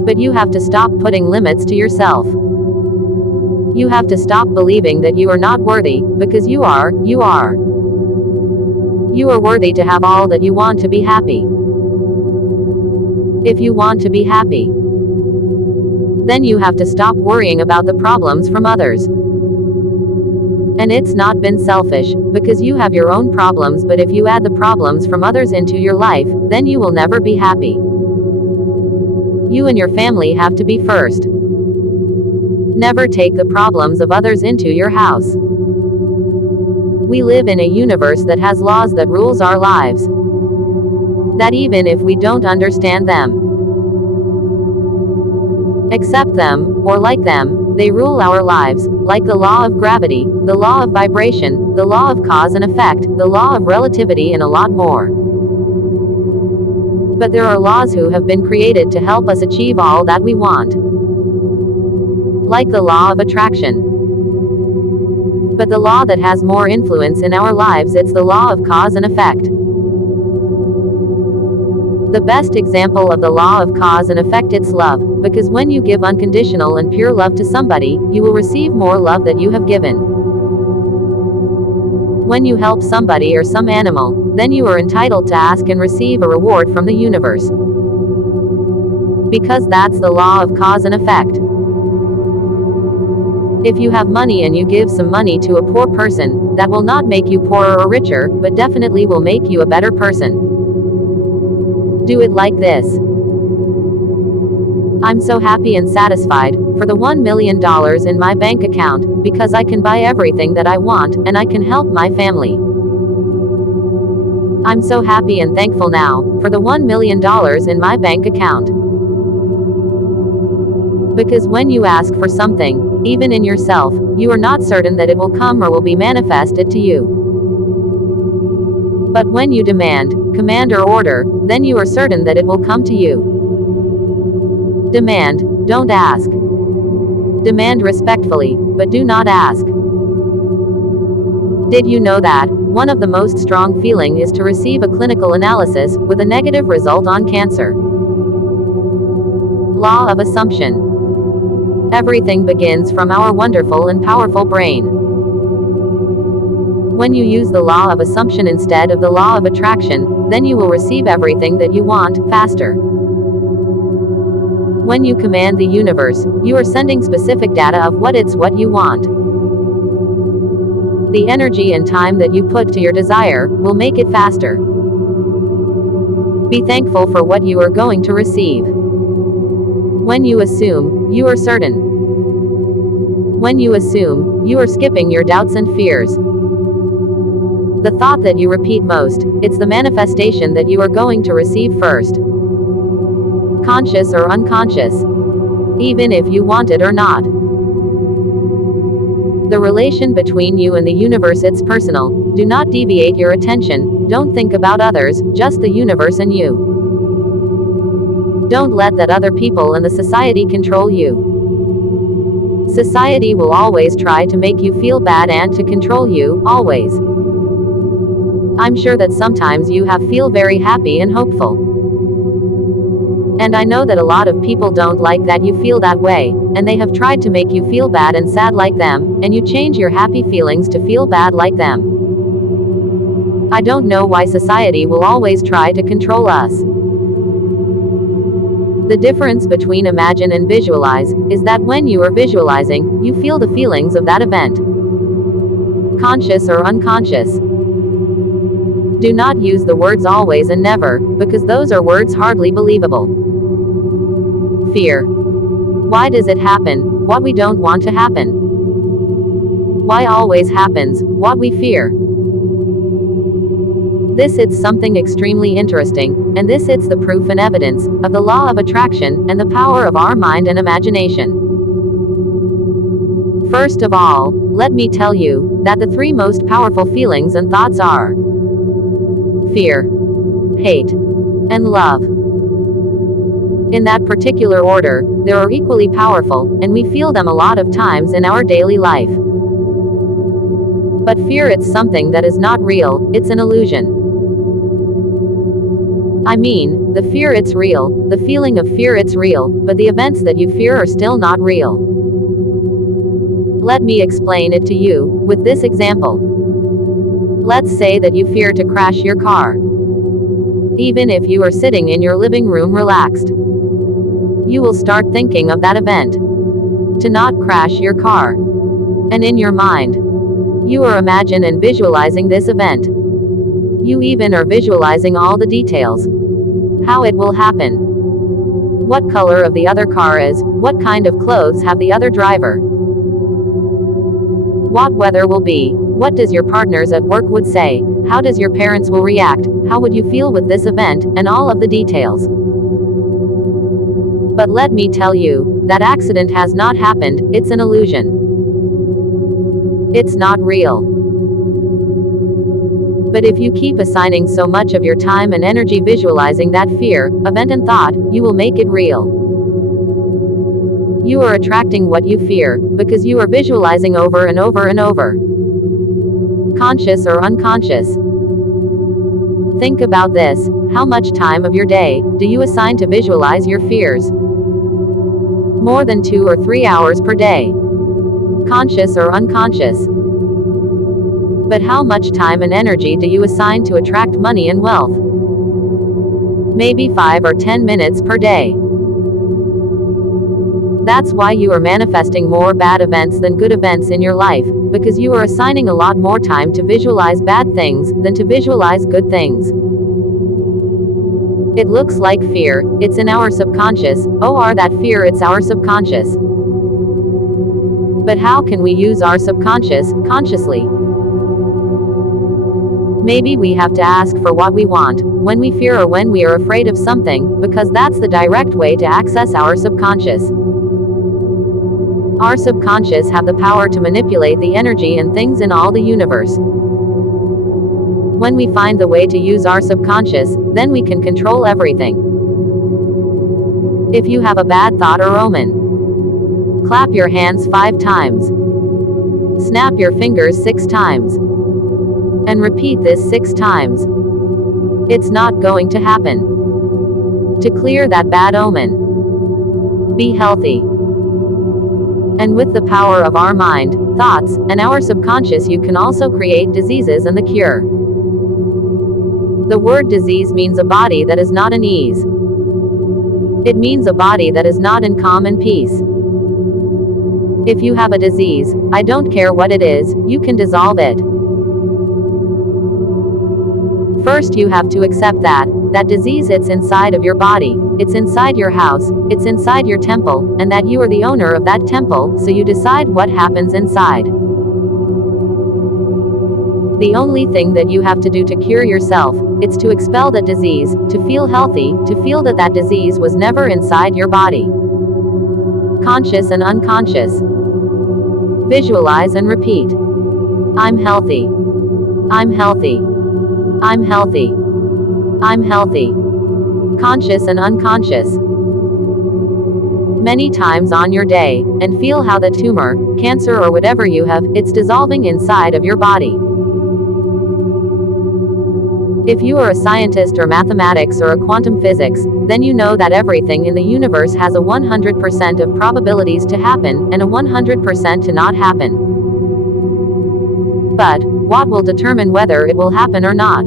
But you have to stop putting limits to yourself. You have to stop believing that you are not worthy, because you are. You are worthy to have all that you want to be happy. If you want to be happy, then you have to stop worrying about the problems from others. And it's not been selfish, because you have your own problems, but if you add the problems from others into your life, then you will never be happy. You and your family have to be first. Never take the problems of others into your house. We live in a universe that has laws that rules our lives. That even if we don't understand them, accept them, or like them, they rule our lives, like the law of gravity, the law of vibration, the law of cause and effect, the law of relativity and a lot more. But there are laws who have been created to help us achieve all that we want. Like the law of attraction. But the law that has more influence in our lives, it's the law of cause and effect. The best example of the law of cause and effect, it's love, because when you give unconditional and pure love to somebody, you will receive more love that you have given. When you help somebody or some animal, then you are entitled to ask and receive a reward from the universe. Because that's the law of cause and effect. If you have money and you give some money to a poor person, that will not make you poorer or richer, but definitely will make you a better person. Do it like this. I'm so happy and satisfied, for the $1 million in my bank account, because I can buy everything that I want, and I can help my family. I'm so happy and thankful now, for the $1 million in my bank account. Because when you ask for something, even in yourself, you are not certain that it will come or will be manifested to you. But when you demand, command or order, then you are certain that it will come to you. Demand, don't ask. Demand respectfully, but do not ask. Did you know that one of the most strong feeling is to receive a clinical analysis with a negative result on cancer? Law of assumption. Everything begins from our wonderful and powerful brain. When you use the law of assumption instead of the law of attraction, then you will receive everything that you want, faster. When you command the universe, you are sending specific data of what you want. The energy and time that you put to your desire will make it faster. Be thankful for what you are going to receive. When you assume, you are certain. When you assume, you are skipping your doubts and fears. The thought that you repeat most, it's the manifestation that you are going to receive first. Conscious or unconscious. Even if you want it or not. The relation between you and the universe, it's personal. Do not deviate your attention. Don't think about others, just the universe and you. Don't let that other people and the society control you. Society will always try to make you feel bad and to control you, always. I'm sure that sometimes you have feel very happy and hopeful. And I know that a lot of people don't like that you feel that way, and they have tried to make you feel bad and sad like them, and you change your happy feelings to feel bad like them. I don't know why society will always try to control us. The difference between imagine and visualize is that when you are visualizing, you feel the feelings of that event. Conscious or unconscious. Do not use the words always and never, because those are words hardly believable. Fear. Why does it happen, what we don't want to happen? Why always happens, what we fear? This it's something extremely interesting, and this it's the proof and evidence of the law of attraction and the power of our mind and imagination. First of all, let me tell you that the three most powerful feelings and thoughts are fear, hate, and love. In that particular order, they are equally powerful, and we feel them a lot of times in our daily life. But fear, it's something that is not real, it's an illusion. I mean, the fear, it's real, the feeling of fear, it's real, but the events that you fear are still not real. Let me explain it to you with this example. Let's say that you fear to crash your car. Even if you are sitting in your living room relaxed, you will start thinking of that event. To not crash your car. And in your mind, you are imagine and visualizing this event. You even are visualizing all the details. How it will happen. What color of the other car is, what kind of clothes have the other driver. What weather will be, what does your partners at work would say, how does your parents will react, how would you feel with this event, and all of the details. But let me tell you, that accident has not happened, it's an illusion. It's not real. But if you keep assigning so much of your time and energy visualizing that fear, event and thought, you will make it real. You are attracting what you fear, because you are visualizing over and over and over. Conscious or unconscious. Think about this, how much time of your day do you assign to visualize your fears? More than 2 or 3 hours per day. Conscious or unconscious. But how much time and energy do you assign to attract money and wealth? Maybe 5 or 10 minutes per day. That's why you are manifesting more bad events than good events in your life, because you are assigning a lot more time to visualize bad things than to visualize good things. It looks like fear, it's in our subconscious, that fear, it's our subconscious. But how can we use our subconscious, consciously? Maybe we have to ask for what we want, when we fear or when we are afraid of something, because that's the direct way to access our subconscious. Our subconscious have the power to manipulate the energy and things in all the universe. When we find the way to use our subconscious, then we can control everything. If you have a bad thought or omen, clap your hands 5 times. Snap your fingers 6 times. And repeat this 6 times. It's not going to happen. To clear that bad omen. Be healthy. And with the power of our mind, thoughts, and our subconscious, you can also create diseases and the cure. The word disease means a body that is not in ease. It means a body that is not in calm and peace. If you have a disease, I don't care what it is, you can dissolve it. First you have to accept that that disease it's inside of your body, it's inside your house, it's inside your temple, and that you are the owner of that temple, so you decide what happens inside. The only thing that you have to do to cure yourself, it's to expel that disease, to feel healthy, to feel that that disease was never inside your body. Conscious and unconscious. Visualize and repeat. I'm healthy. I'm healthy. I'm healthy. I'm healthy. Conscious and unconscious. Many times on your day, and feel how the tumor, cancer or whatever you have, it's dissolving inside of your body. If you are a scientist or mathematics or a quantum physics, then you know that everything in the universe has a 100% of probabilities to happen, and a 100% to not happen. But, what will determine whether it will happen or not?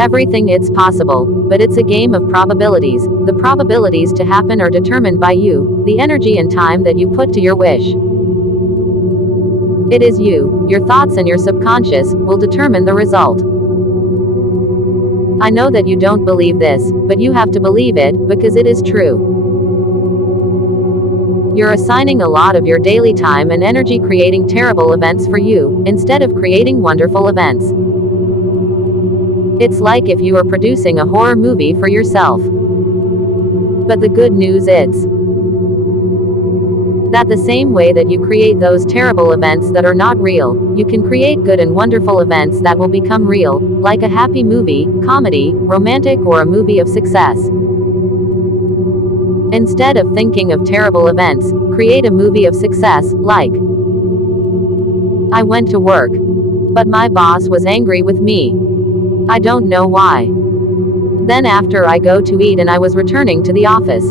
Everything it's possible, but it's a game of probabilities. The probabilities to happen are determined by you, the energy and time that you put to your wish. It is you, your thoughts and your subconscious, will determine the result. I know that you don't believe this, but you have to believe it, because it is true. You're assigning a lot of your daily time and energy creating terrible events for you, instead of creating wonderful events. It's like if you were producing a horror movie for yourself. But the good news is that the same way that you create those terrible events that are not real, you can create good and wonderful events that will become real, like a happy movie, comedy, romantic or a movie of success. Instead of thinking of terrible events, create a movie of success, like, I went to work, but my boss was angry with me. I don't know why. Then after I go to eat and I was returning to the office.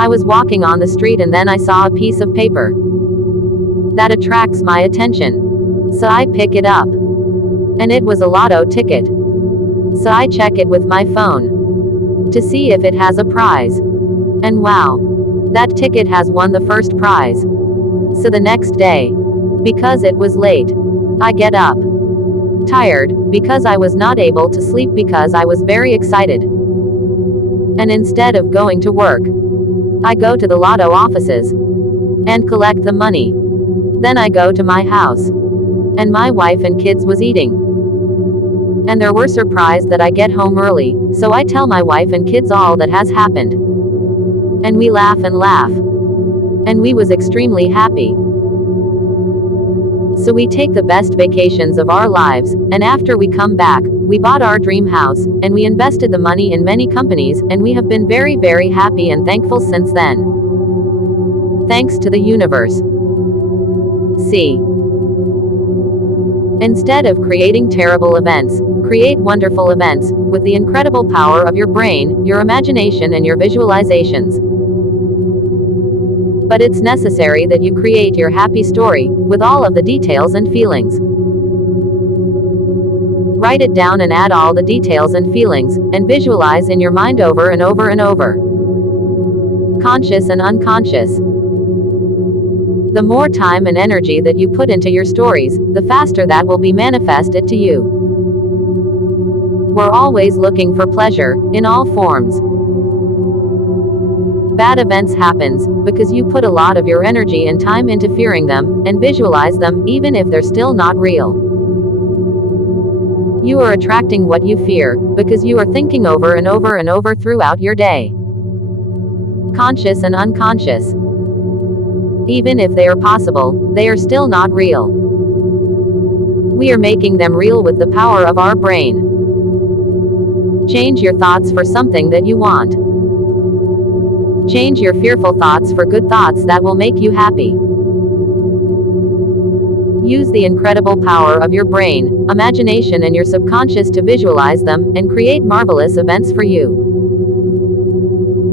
I was walking on the street and then I saw a piece of paper that attracts my attention. So I pick it up. And it was a lotto ticket. So I check it with my phone to see if it has a prize. And wow, that ticket has won the first prize. So the next day, because it was late, I get up, tired, because I was not able to sleep because I was very excited. And instead of going to work, I go to the lotto offices and collect the money. Then I go to my house. And my wife and kids was eating. And they were surprised that I get home early, so I tell my wife and kids all that has happened. And we laugh and laugh. And we was extremely happy. So we take the best vacations of our lives, and after we come back, we bought our dream house, and we invested the money in many companies, and we have been very, very happy and thankful since then. Thanks to the universe. See. Instead of creating terrible events, create wonderful events, with the incredible power of your brain, your imagination and your visualizations. But it's necessary that you create your happy story, with all of the details and feelings. Write it down and add all the details and feelings, and visualize in your mind over and over and over. Conscious and unconscious. The more time and energy that you put into your stories, the faster that will be manifested to you. We're always looking for pleasure, in all forms. Bad events happens, because you put a lot of your energy and time into fearing them, and visualize them, even if they're still not real. You are attracting what you fear, because you are thinking over and over and over throughout your day. Conscious and unconscious. Even if they are possible, they are still not real. We are making them real with the power of our brain. Change your thoughts for something that you want. Change your fearful thoughts for good thoughts that will make you happy. Use the incredible power of your brain, imagination and your subconscious to visualize them, and create marvelous events for you.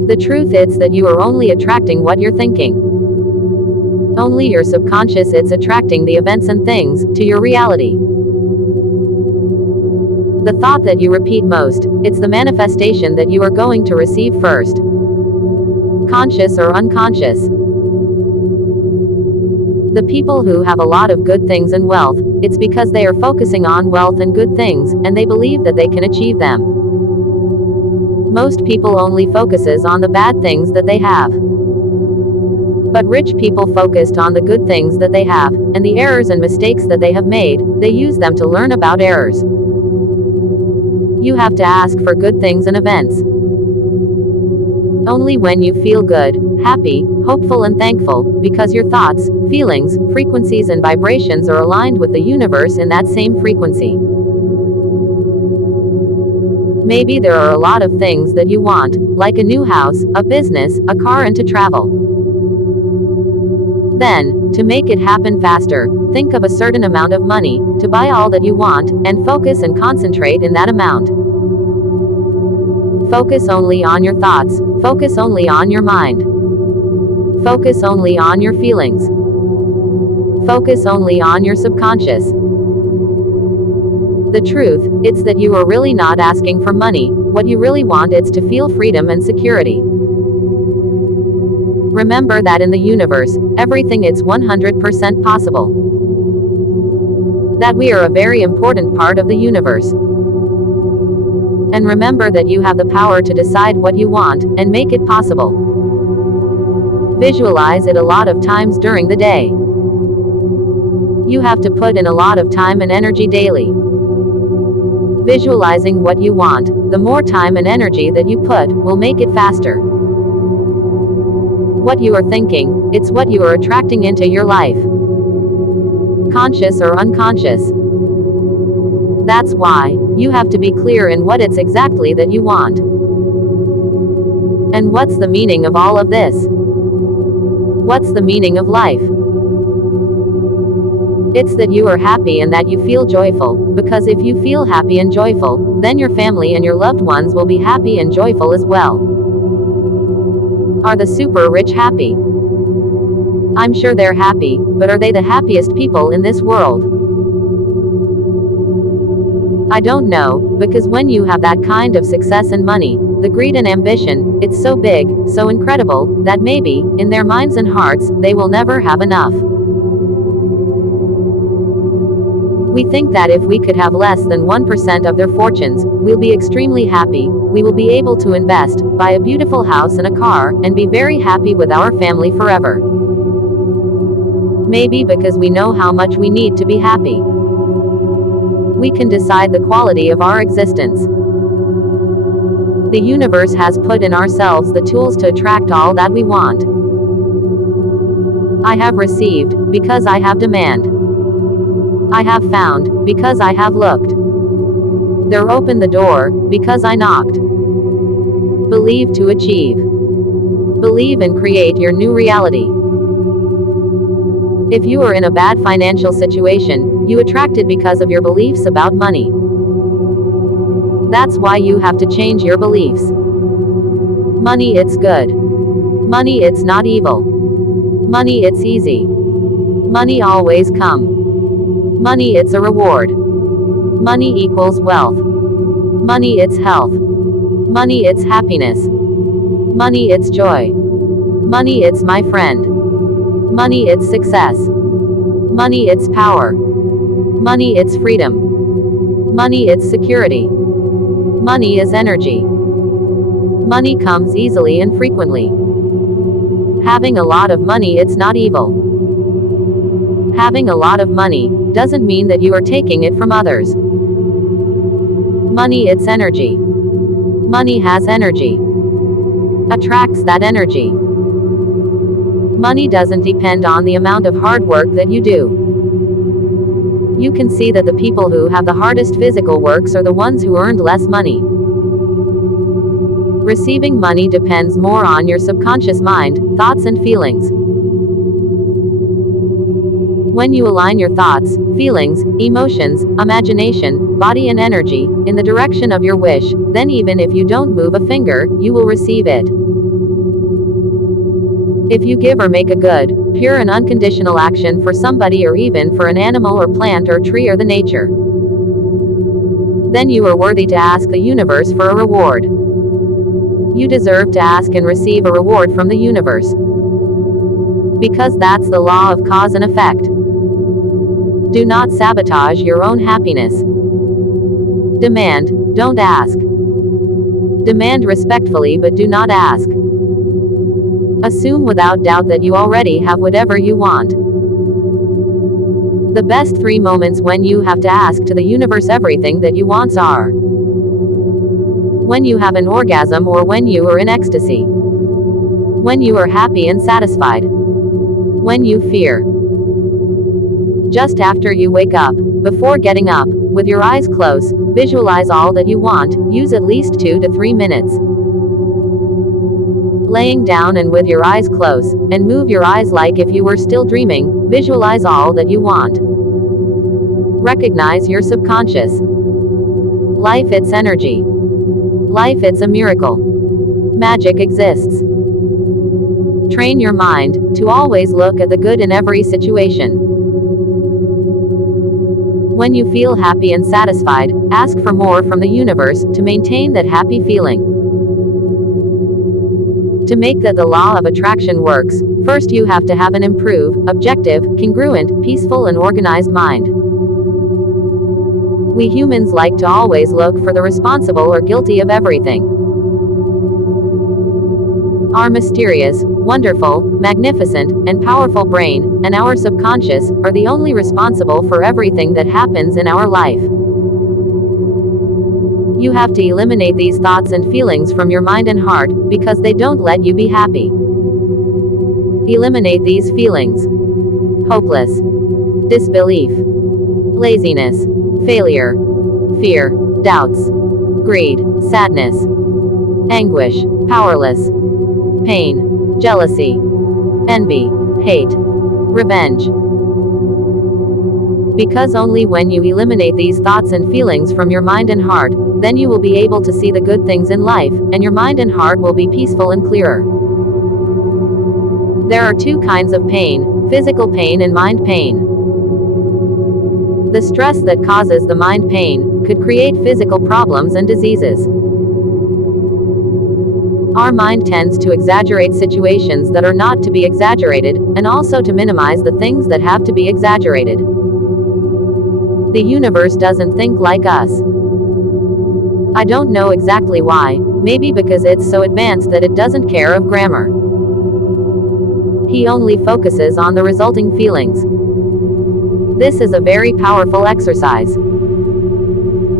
The truth is that you are only attracting what you're thinking. Only your subconscious is attracting the events and things, to your reality. The thought that you repeat most, it's the manifestation that you are going to receive first. Conscious or unconscious. The people who have a lot of good things and wealth, it's because they are focusing on wealth and good things, and they believe that they can achieve them. Most people only focuses on the bad things that they have. But rich people focused on the good things that they have, and the errors and mistakes that they have made, they use them to learn about errors. You have to ask for good things and events. Only when you feel good, happy, hopeful and thankful, because your thoughts, feelings, frequencies and vibrations are aligned with the universe in that same frequency. Maybe there are a lot of things that you want, like a new house, a business, a car and to travel. Then, to make it happen faster, think of a certain amount of money, to buy all that you want, and focus and concentrate in that amount. Focus only on your thoughts, focus only on your mind. Focus only on your feelings. Focus only on your subconscious. The truth, it's that you are really not asking for money, what you really want is to feel freedom and security. Remember that in the universe, everything is 100% possible. That we are a very important part of the universe. And remember that you have the power to decide what you want, and make it possible. Visualize it a lot of times during the day. You have to put in a lot of time and energy daily. Visualizing what you want, the more time and energy that you put, will make it faster. What you are thinking, it's what you are attracting into your life. Conscious or unconscious. That's why, you have to be clear in what it's exactly that you want. And what's the meaning of all of this? What's the meaning of life? It's that you are happy and that you feel joyful, because if you feel happy and joyful, then your family and your loved ones will be happy and joyful as well. Are the super rich happy? I'm sure they're happy, but are they the happiest people in this world? I don't know, because when you have that kind of success and money, the greed and ambition, it's so big, so incredible, that maybe, in their minds and hearts, they will never have enough. We think that if we could have less than 1% of their fortunes, we'll be extremely happy, we will be able to invest, buy a beautiful house and a car, and be very happy with our family forever. Maybe because we know how much we need to be happy. We can decide the quality of our existence. The universe has put in ourselves the tools to attract all that we want. I have received, because I have demand. I have found, because I have looked. There opened the door, because I knocked. Believe to achieve. Believe and create your new reality. If you are in a bad financial situation, you attract it because of your beliefs about money. That's why you have to change your beliefs. Money it's good. Money it's not evil. Money it's easy. Money always come. Money it's a reward. Money equals wealth. Money it's health. Money it's happiness. Money it's joy. Money it's my friend. Money it's success. Money it's power. Money it's freedom. Money it's security. Money is energy. Money comes easily and frequently. Having a lot of money it's not evil. Having a lot of money doesn't mean that you are taking it from others. Money it's energy. Money has energy. Attracts that energy. Money doesn't depend on the amount of hard work that you do. You can see that the people who have the hardest physical works are the ones who earned less money. Receiving money depends more on your subconscious mind, thoughts and feelings. When you align your thoughts, feelings, emotions, imagination, body and energy, in the direction of your wish, then even if you don't move a finger, you will receive it. If you give or make a good, pure and unconditional action for somebody or even for an animal or plant or tree or the nature, then you are worthy to ask the universe for a reward. You deserve to ask and receive a reward from the universe. Because that's the law of cause and effect. Do not sabotage your own happiness. Demand, don't ask. Demand respectfully but do not ask. Assume without doubt that you already have whatever you want. The best 3 moments when you have to ask to the universe everything that you want are: when you have an orgasm or when you are in ecstasy. When you are happy and satisfied. When you fear. Just after you wake up. Before getting up, with your eyes closed, visualize all that you want, use at least 2 to 3 minutes. Laying down and with your eyes closed, and move your eyes like if you were still dreaming, visualize all that you want. Recognize your subconscious. Life, it's energy. Life, it's a miracle. Magic exists. Train your mind to always look at the good in every situation. When you feel happy and satisfied, ask for more from the universe to maintain that happy feeling. To make that the law of attraction works, first you have to have an improved, objective, congruent, peaceful and organized mind. We humans like to always look for the responsible or guilty of everything. Our mysterious, wonderful, magnificent, and powerful brain, and our subconscious, are the only responsible for everything that happens in our life. You have to eliminate these thoughts and feelings from your mind and heart, because they don't let you be happy. Eliminate these feelings: hopeless, disbelief, laziness, failure, fear, doubts, greed, sadness, anguish, powerless, pain, jealousy, envy, hate, revenge. Because only when you eliminate these thoughts and feelings from your mind and heart, then you will be able to see the good things in life, and your mind and heart will be peaceful and clearer. There are 2 kinds of pain: physical pain and mind pain. The stress that causes the mind pain could create physical problems and diseases. Our mind tends to exaggerate situations that are not to be exaggerated, and also to minimize the things that have to be exaggerated. The universe doesn't think like us. I don't know exactly why, maybe because it's so advanced that it doesn't care of grammar. He only focuses on the resulting feelings. This is a very powerful exercise.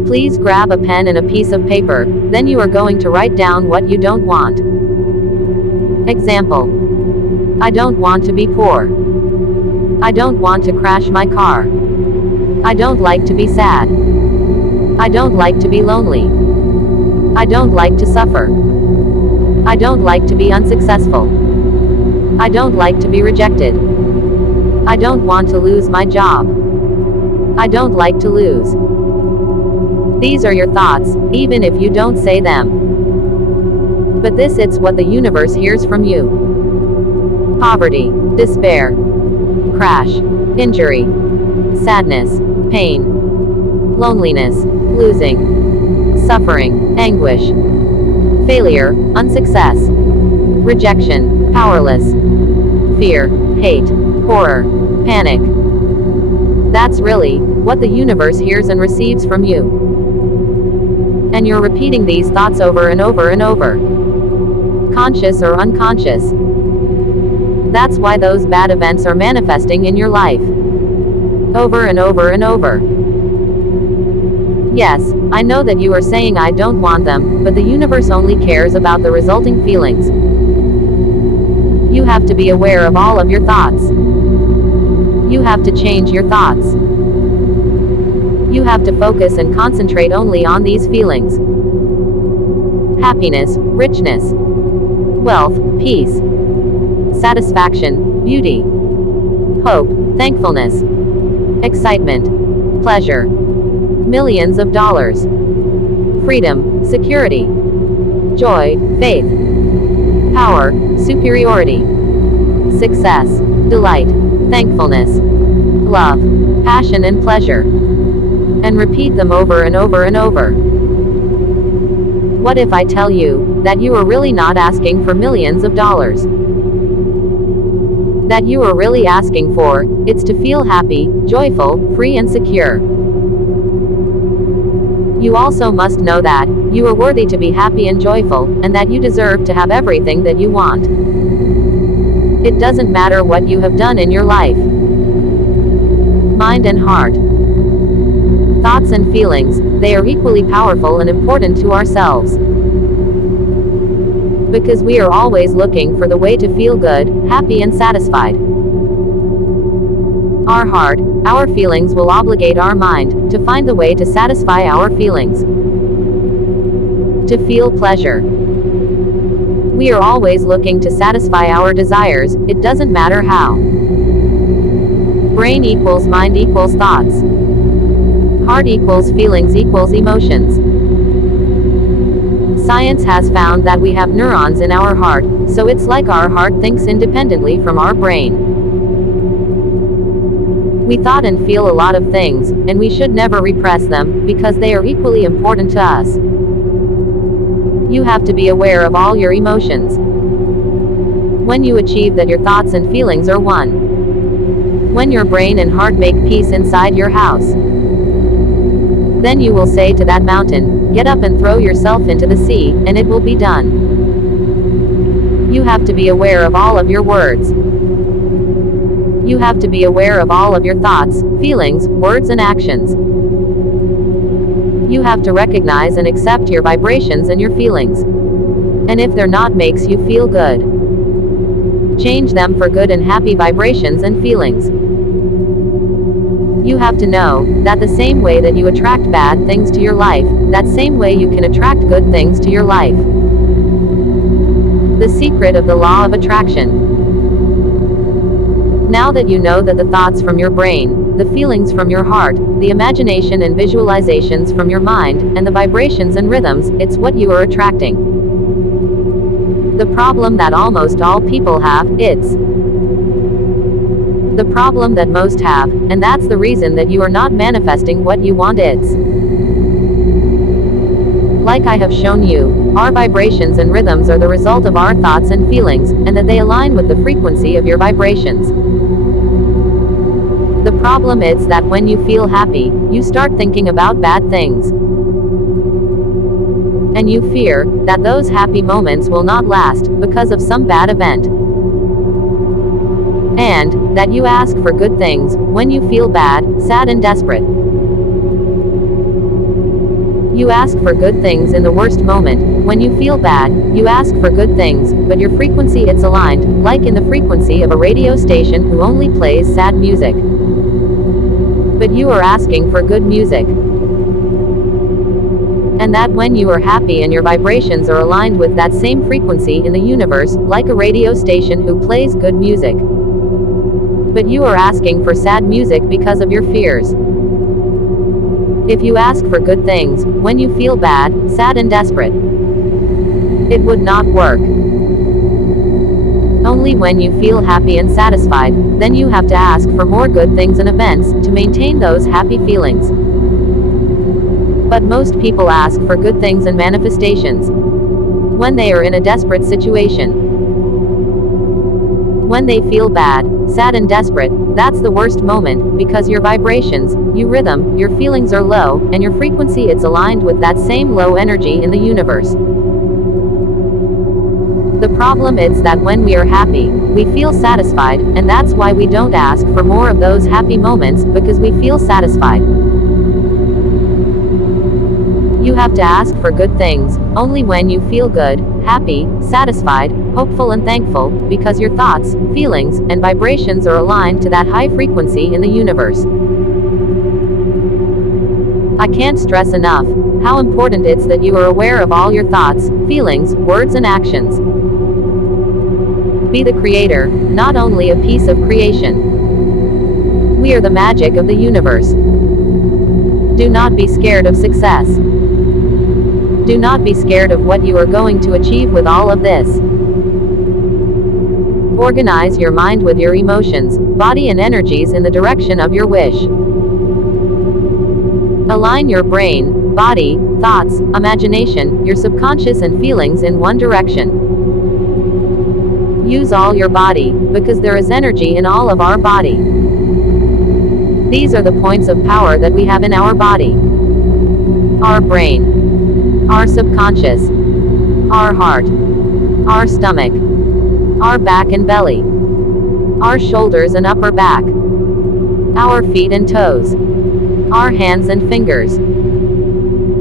Please grab a pen and a piece of paper, then you are going to write down what you don't want. Example: I don't want to be poor. I don't want to crash my car. I don't like to be sad. I don't like to be lonely. I don't like to suffer. I don't like to be unsuccessful. I don't like to be rejected. I don't want to lose my job. I don't like to lose. These are your thoughts, even if you don't say them. But this, it's what the universe hears from you. Poverty, despair, crash, injury, sadness, pain, loneliness, losing, suffering, anguish, failure, unsuccess, rejection, powerless, fear, hate, horror, panic. That's really what the universe hears and receives from you. And you're repeating these thoughts over and over and over, conscious or unconscious. That's why those bad events are manifesting in your life, over and over and over. Yes, I know that you are saying I don't want them, but the universe only cares about the resulting feelings. You have to be aware of all of your thoughts. You have to change your thoughts. You have to focus and concentrate only on these feelings: happiness, richness, wealth, peace, satisfaction, beauty, hope, thankfulness, excitement, pleasure, millions of dollars, freedom, security, joy, faith, power, superiority, success, delight, thankfulness, love, passion and pleasure. And repeat them over and over and over. What if I tell you that you are really not asking for millions of dollars? that you are really asking for, it's to feel happy, joyful, free and secure. You also must know that you are worthy to be happy and joyful, and that you deserve to have everything that you want. It doesn't matter what you have done in your life. Mind and heart. Thoughts and feelings, they are equally powerful and important to ourselves. Because we are always looking for the way to feel good, happy and satisfied. Our heart, our feelings will obligate our mind to find the way to satisfy our feelings. To feel pleasure. We are always looking to satisfy our desires, it doesn't matter how. Brain equals mind equals thoughts. Heart equals feelings equals emotions. Science has found that we have neurons in our heart, so it's like our heart thinks independently from our brain. We thought and feel a lot of things, and we should never repress them, because they are equally important to us. You have to be aware of all your emotions. When you achieve that your thoughts and feelings are one. When your brain and heart make peace inside your house. Then you will say to that mountain, get up and throw yourself into the sea, and it will be done. You have to be aware of all of your words. You have to be aware of all of your thoughts, feelings, words and actions. You have to recognize and accept your vibrations and your feelings. And if they're not makes you feel good, change them for good and happy vibrations and feelings. You have to know that the same way that you attract bad things to your life, that same way you can attract good things to your life. The secret of the law of attraction. Now that you know that the thoughts from your brain, the feelings from your heart, the imagination and visualizations from your mind, and the vibrations and rhythms, it's what you are attracting. The problem that almost all people have, it's the problem that most have, and that's the reason that you are not manifesting what you want. It's like I have shown you, our vibrations and rhythms are the result of our thoughts and feelings, and that they align with the frequency of your vibrations. The problem is that when you feel happy, you start thinking about bad things. And you fear that those happy moments will not last because of some bad event. And that you ask for good things when you feel bad, sad and desperate. You ask for good things in the worst moment. When you feel bad, you ask for good things, but your frequency it's aligned, like in the frequency of a radio station who only plays sad music. But you are asking for good music. And that when you are happy and your vibrations are aligned with that same frequency in the universe, like a radio station who plays good music. But you are asking for sad music because of your fears. If you ask for good things, when you feel bad, sad and desperate, it would not work. Only when you feel happy and satisfied, then you have to ask for more good things and events to maintain those happy feelings. But most people ask for good things and manifestations when they are in a desperate situation. When they feel bad, sad and desperate, that's the worst moment, because your vibrations, your rhythm, your feelings are low, and your frequency it's aligned with that same low energy in the universe. The problem is that when we are happy, we feel satisfied, and that's why we don't ask for more of those happy moments, because we feel satisfied. You have to ask for good things only when you feel good, happy, satisfied, hopeful and thankful, because your thoughts, feelings, and vibrations are aligned to that high frequency in the universe. I can't stress enough how important it's that you are aware of all your thoughts, feelings, words and actions. Be the creator, not only a piece of creation. We are the magic of the universe. Do not be scared of success. Do not be scared of what you are going to achieve with all of this. Organize your mind with your emotions, body and energies in the direction of your wish. Align your brain, body, thoughts, imagination, your subconscious and feelings in one direction. Use all your body, because there is energy in all of our body. These are the points of power that we have in our body. Our brain, our subconscious, our heart, our stomach, our back and belly, our shoulders and upper back, our feet and toes, our hands and fingers,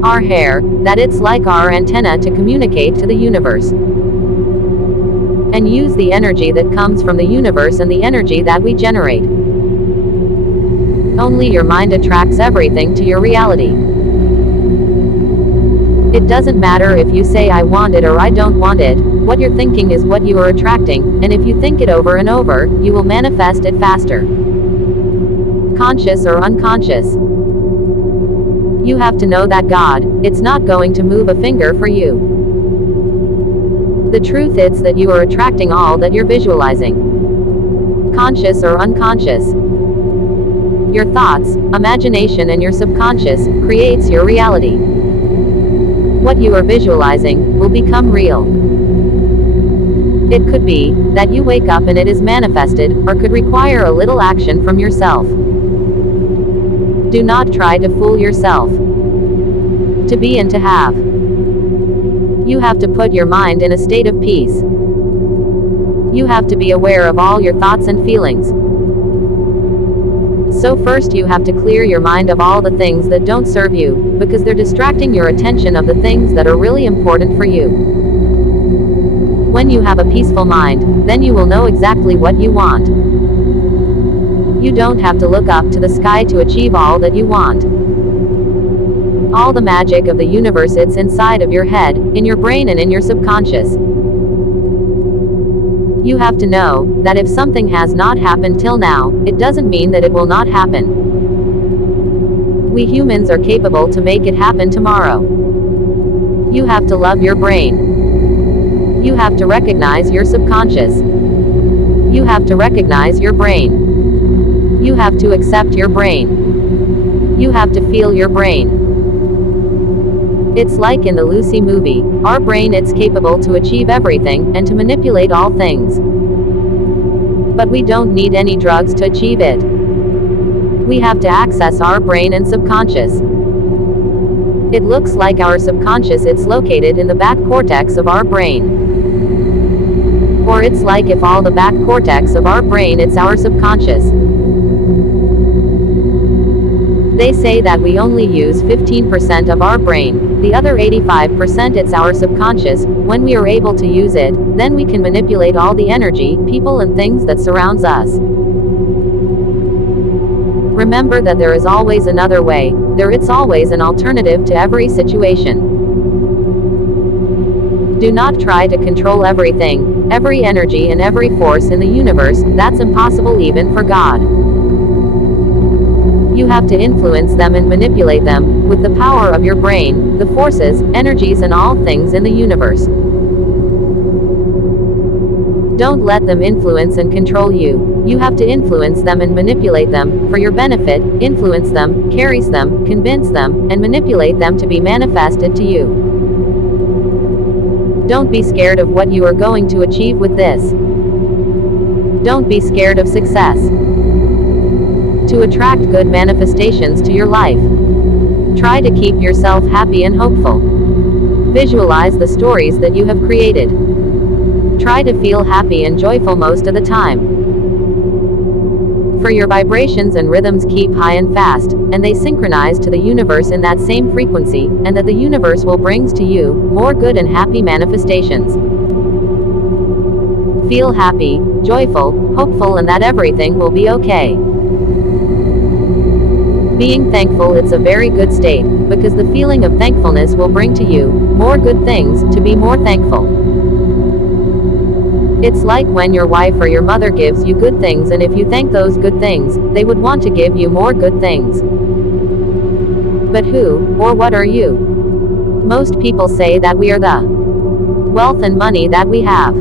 our hair, that it's like our antenna to communicate to the universe. And use the energy that comes from the universe and the energy that we generate. Only your mind attracts everything to your reality. It doesn't matter if you say I want it or I don't want it, what you're thinking is what you are attracting, and if you think it over and over, you will manifest it faster. Conscious or unconscious. You have to know that God, it's not going to move a finger for you. The truth is that you are attracting all that you're visualizing. Conscious or unconscious. Your thoughts, imagination and your subconscious creates your reality. What you are visualizing will become real. It could be that you wake up and it is manifested, or could require a little action from yourself. Do not try to fool yourself. To be and to have. You have to put your mind in a state of peace. You have to be aware of all your thoughts and feelings. So first you have to clear your mind of all the things that don't serve you, because they're distracting your attention of the things that are really important for you. When you have a peaceful mind, then you will know exactly what you want. You don't have to look up to the sky to achieve all that you want. All the magic of the universe, it's inside of your head, in your brain and in your subconscious. You have to know that if something has not happened till now, it doesn't mean that it will not happen. We humans are capable to make it happen tomorrow. You have to love your brain. You have to recognize your subconscious. You have to recognize your brain. You have to accept your brain. You have to feel your brain. It's like in the Lucy movie, our brain, it's capable to achieve everything, and to manipulate all things. But we don't need any drugs to achieve it. We have to access our brain and subconscious. It looks like our subconscious, it's located in the back cortex of our brain. Or it's like if all the back cortex of our brain, it's our subconscious. They say that we only use 15% of our brain. The other 85%, it's our subconscious. When we are able to use it, then we can manipulate all the energy, people and things that surrounds us. Remember that there is always another way. It's always an alternative to every situation. Do not try to control everything, every energy and every force in the universe. That's impossible even for God. You have to influence them and manipulate them, with the power of your brain, the forces, energies and all things in the universe. Don't let them influence and control you. You have to influence them and manipulate them, for your benefit, influence them, carries them, convince them, and manipulate them to be manifested to you. Don't be scared of what you are going to achieve with this. Don't be scared of success. To attract good manifestations to your life, try to keep yourself happy and hopeful. Visualize the stories that you have created. Try to feel happy and joyful most of the time. For your vibrations and rhythms keep high and fast, and they synchronize to the universe in that same frequency, and that the universe will brings to you more good and happy manifestations. Feel happy, joyful, hopeful, and that everything will be okay. Being thankful, it's a very good state, because the feeling of thankfulness will bring to you more good things, to be more thankful. It's like when your wife or your mother gives you good things, and if you thank those good things, they would want to give you more good things. But who, or what are you? Most people say that we are the wealth and money that we have.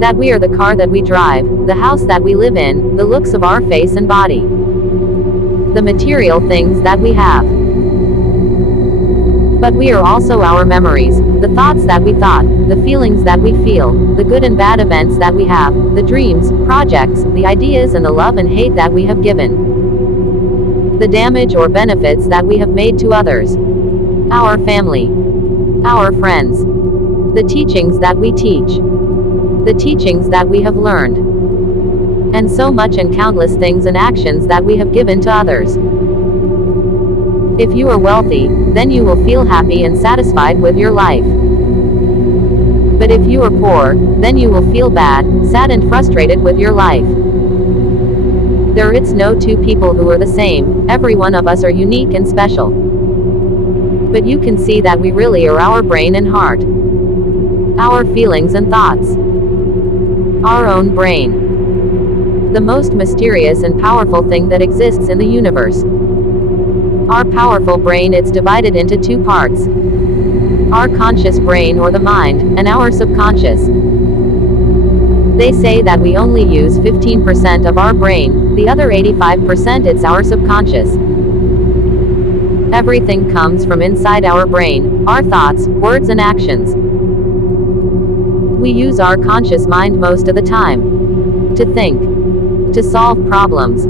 That we are the car that we drive, the house that we live in, the looks of our face and body. The material things that we have. But we are also our memories, the thoughts that we thought, the feelings that we feel, the good and bad events that we have, the dreams, projects, the ideas and the love and hate that we have given, the damage or benefits that we have made to others, our family, our friends, the teachings that we teach, the teachings that we have learned, and so much and countless things and actions that we have given to others. If you are wealthy, then you will feel happy and satisfied with your life. But if you are poor, then you will feel bad, sad and frustrated with your life. There is no two people who are the same, every one of us are unique and special. But you can see that we really are our brain and heart, our feelings and thoughts, our own brain, the most mysterious and powerful thing that exists in the universe. Our powerful brain, it's divided into two parts. Our conscious brain or the mind, and our subconscious. They say that we only use 15% of our brain, the other 85% it's our subconscious. Everything comes from inside our brain, our thoughts, words and actions. We use our conscious mind most of the time. To think. To solve problems.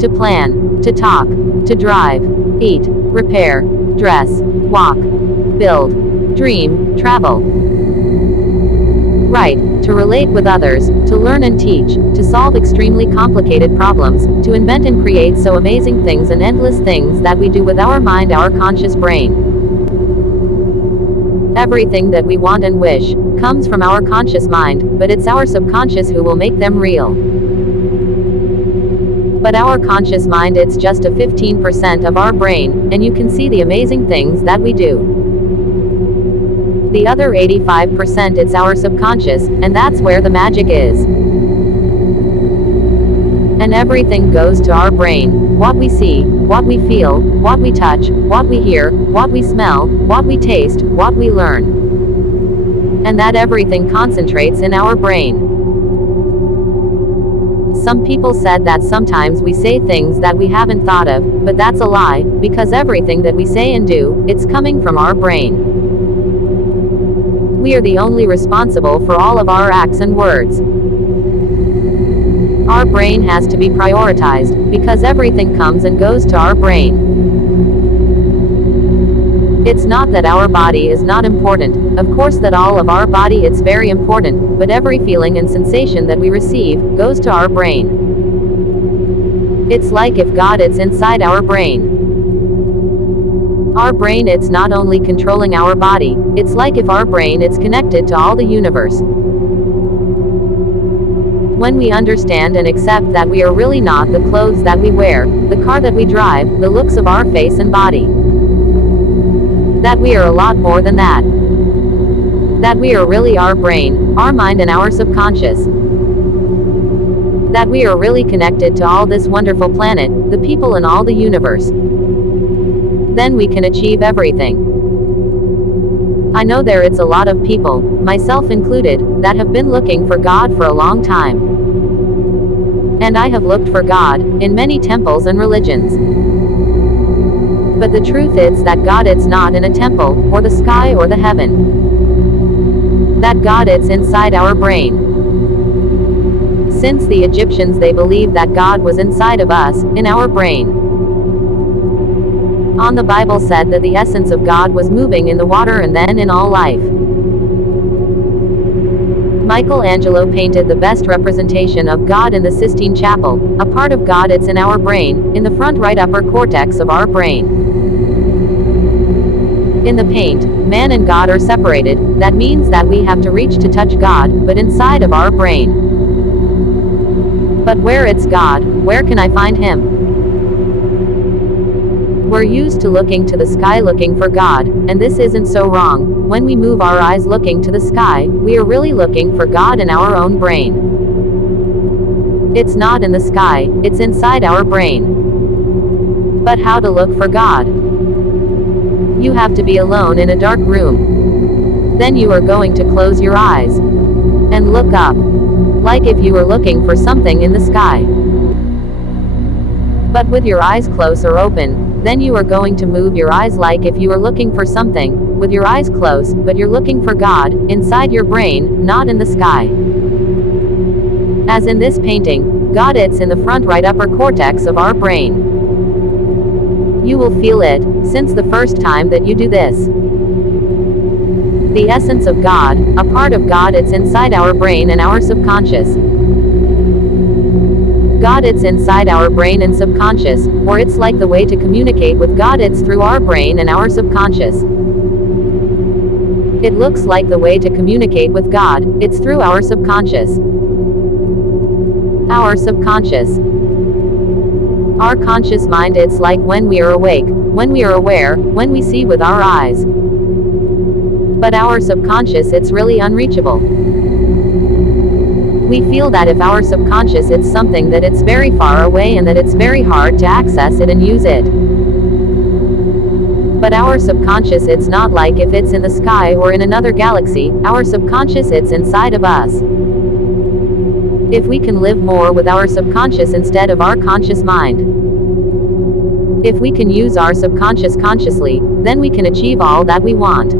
To plan. To talk. To drive. Eat, repair, dress, walk, build, dream, travel, write, to relate with others, to learn and teach, to solve extremely complicated problems, to invent and create so amazing things and endless things that we do with our mind, our conscious brain. Everything that we want and wish comes from our conscious mind, but it's our subconscious who will make them real. But our conscious mind, it's just a 15% of our brain, and you can see the amazing things that we do. The other 85% it's our subconscious, and that's where the magic is. And everything goes to our brain, what we see, what we feel, what we touch, what we hear, what we smell, what we taste, what we learn. And that everything concentrates in our brain. Some people said that sometimes we say things that we haven't thought of, but that's a lie, because everything that we say and do, it's coming from our brain. We are the only responsible for all of our acts and words. Our brain has to be prioritized, because everything comes and goes to our brain. It's not that our body is not important, of course that all of our body it's very important, but every feeling and sensation that we receive, goes to our brain. It's like if God it's inside our brain. Our brain it's not only controlling our body, it's like if our brain it's connected to all the universe. When we understand and accept that we are really not the clothes that we wear, the car that we drive, the looks of our face and body. That we are a lot more than that. That we are really our brain, our mind and our subconscious. That we are really connected to all this wonderful planet, the people in all the universe. Then we can achieve everything. I know there is a lot of people, myself included, that have been looking for God for a long time. And I have looked for God, in many temples and religions. But the truth is that God it's not in a temple, or the sky or the heaven. That God it's inside our brain. Since the Egyptians they believed that God was inside of us, in our brain. On the Bible said that the essence of God was moving in the water and then in all life. Michelangelo painted the best representation of God in the Sistine Chapel. A part of God it's in our brain, in the front right upper cortex of our brain. In the paint, man and God are separated, that means that we have to reach to touch God, but inside of our brain. But where it's God, where can I find Him? We're used to looking to the sky looking for God, and this isn't so wrong. When we move our eyes looking to the sky, we are really looking for God in our own brain. It's not in the sky, it's inside our brain. But how to look for God? You have to be alone in a dark room. Then you are going to close your eyes and look up, like if you were looking for something in the sky. But with your eyes closed or open, then you are going to move your eyes like if you were looking for something, with your eyes closed, but you're looking for God, inside your brain, not in the sky. As in this painting, God it's in the front right upper cortex of our brain. You will feel it, since the first time that you do this. The essence of God, a part of God it's inside our brain and our subconscious. God it's inside our brain and subconscious, or it's like the way to communicate with God it's through our brain and our subconscious. It looks like the way to communicate with God, it's through our subconscious. Our subconscious. Our conscious mind it's like when we are awake, when we are aware, when we see with our eyes. But our subconscious it's really unreachable. We feel that if our subconscious it's something that it's very far away and that it's very hard to access it and use it. But our subconscious it's not like if it's in the sky or in another galaxy, our subconscious it's inside of us. If we can live more with our subconscious instead of our conscious mind. If we can use our subconscious consciously, then we can achieve all that we want.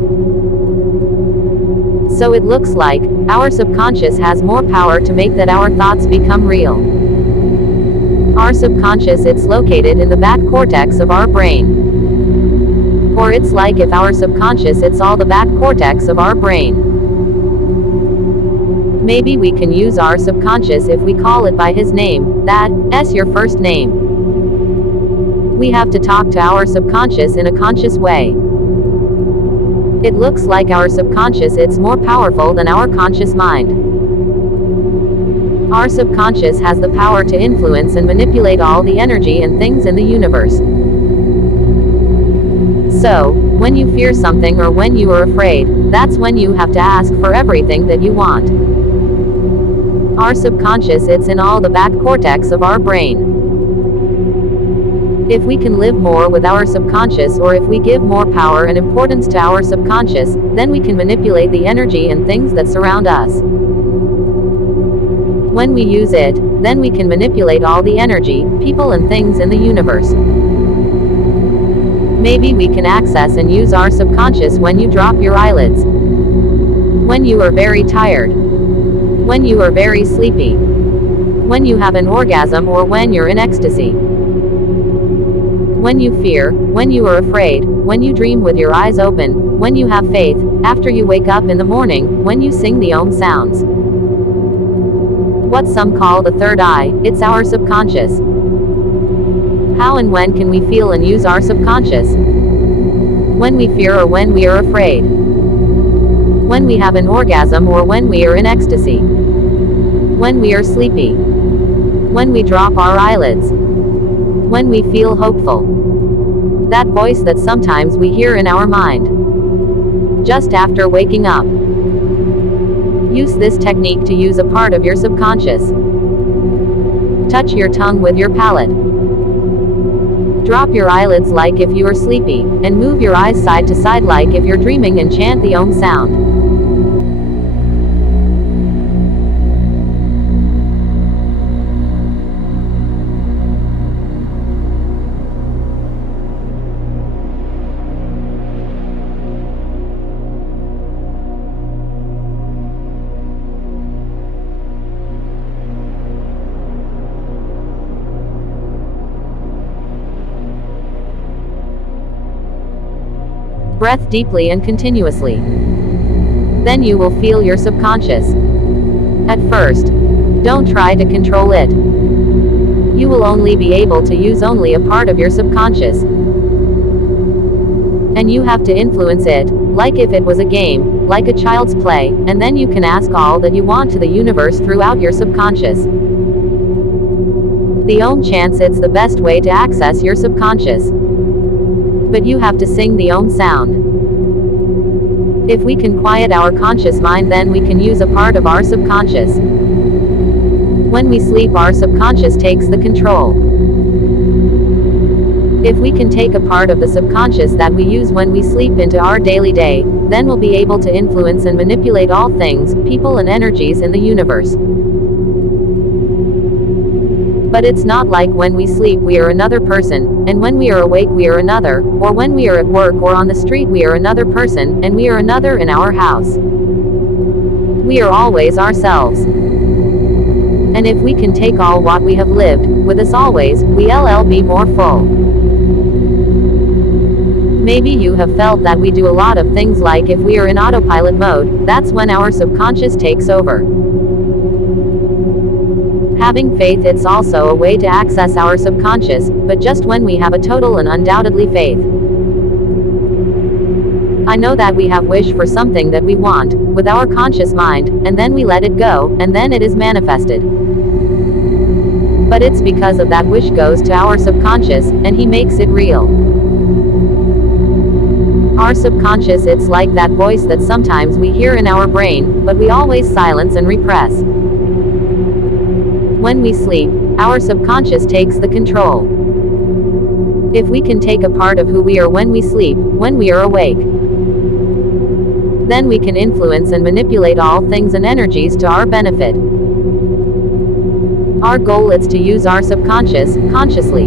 So it looks like, our subconscious has more power to make that our thoughts become real. Our subconscious it's located in the back cortex of our brain. Or it's like if our subconscious it's all the back cortex of our brain. Maybe we can use our subconscious if we call it by his name, that's your first name. We have to talk to our subconscious in a conscious way. It looks like our subconscious it's more powerful than our conscious mind. Our subconscious has the power to influence and manipulate all the energy and things in the universe. So, when you fear something or when you are afraid, that's when you have to ask for everything that you want. Our subconscious it's in all the back cortex of our brain. If we can live more with our subconscious or if we give more power and importance to our subconscious, then we can manipulate the energy and things that surround us. When we use it, then we can manipulate all the energy, people and things in the universe. Maybe we can access and use our subconscious when you drop your eyelids. When you are very tired. When you are very sleepy. When you have an orgasm or when you're in ecstasy. When you fear, when you are afraid, when you dream with your eyes open, when you have faith, after you wake up in the morning, when you sing the Om sounds. What some call the third eye, it's our subconscious. How and when can we feel and use our subconscious? When we fear or when we are afraid. When we have an orgasm or when we are in ecstasy. When we are sleepy. When we drop our eyelids. When we feel hopeful. That voice that sometimes we hear in our mind. Just after waking up. Use this technique to use a part of your subconscious. Touch your tongue with your palate. Drop your eyelids like if you are sleepy, and move your eyes side to side like if you're dreaming and chant the Om sound. Breath deeply and continuously. Then you will feel your subconscious. At first, don't try to control it. You will only be able to use only a part of your subconscious. And you have to influence it, like if it was a game, like a child's play, and then you can ask all that you want to the universe throughout your subconscious. The Om chants it's the best way to access your subconscious. But you have to sing the Om sound. If we can quiet our conscious mind, then we can use a part of our subconscious. When we sleep, our subconscious takes the control. If we can take a part of the subconscious that we use when we sleep into our daily day, then we'll be able to influence and manipulate all things, people and energies in the universe. But it's not like when we sleep we are another person, and when we are awake we are another, or when we are at work or on the street we are another person, and we are another in our house. We are always ourselves. And if we can take all what we have lived, with us always, we'll be more full. Maybe you have felt that we do a lot of things like if we are in autopilot mode, that's when our subconscious takes over. Having faith, it's also a way to access our subconscious, but just when we have a total and undoubtedly faith. I know that we have wish for something that we want, with our conscious mind, and then we let it go, and then it is manifested. But it's because of that wish goes to our subconscious, and he makes it real. Our subconscious, it's like that voice that sometimes we hear in our brain, but we always silence and repress. When we sleep, our subconscious takes the control. If we can take a part of who we are when we sleep, when we are awake, then we can influence and manipulate all things and energies to our benefit. Our goal is to use our subconscious, consciously.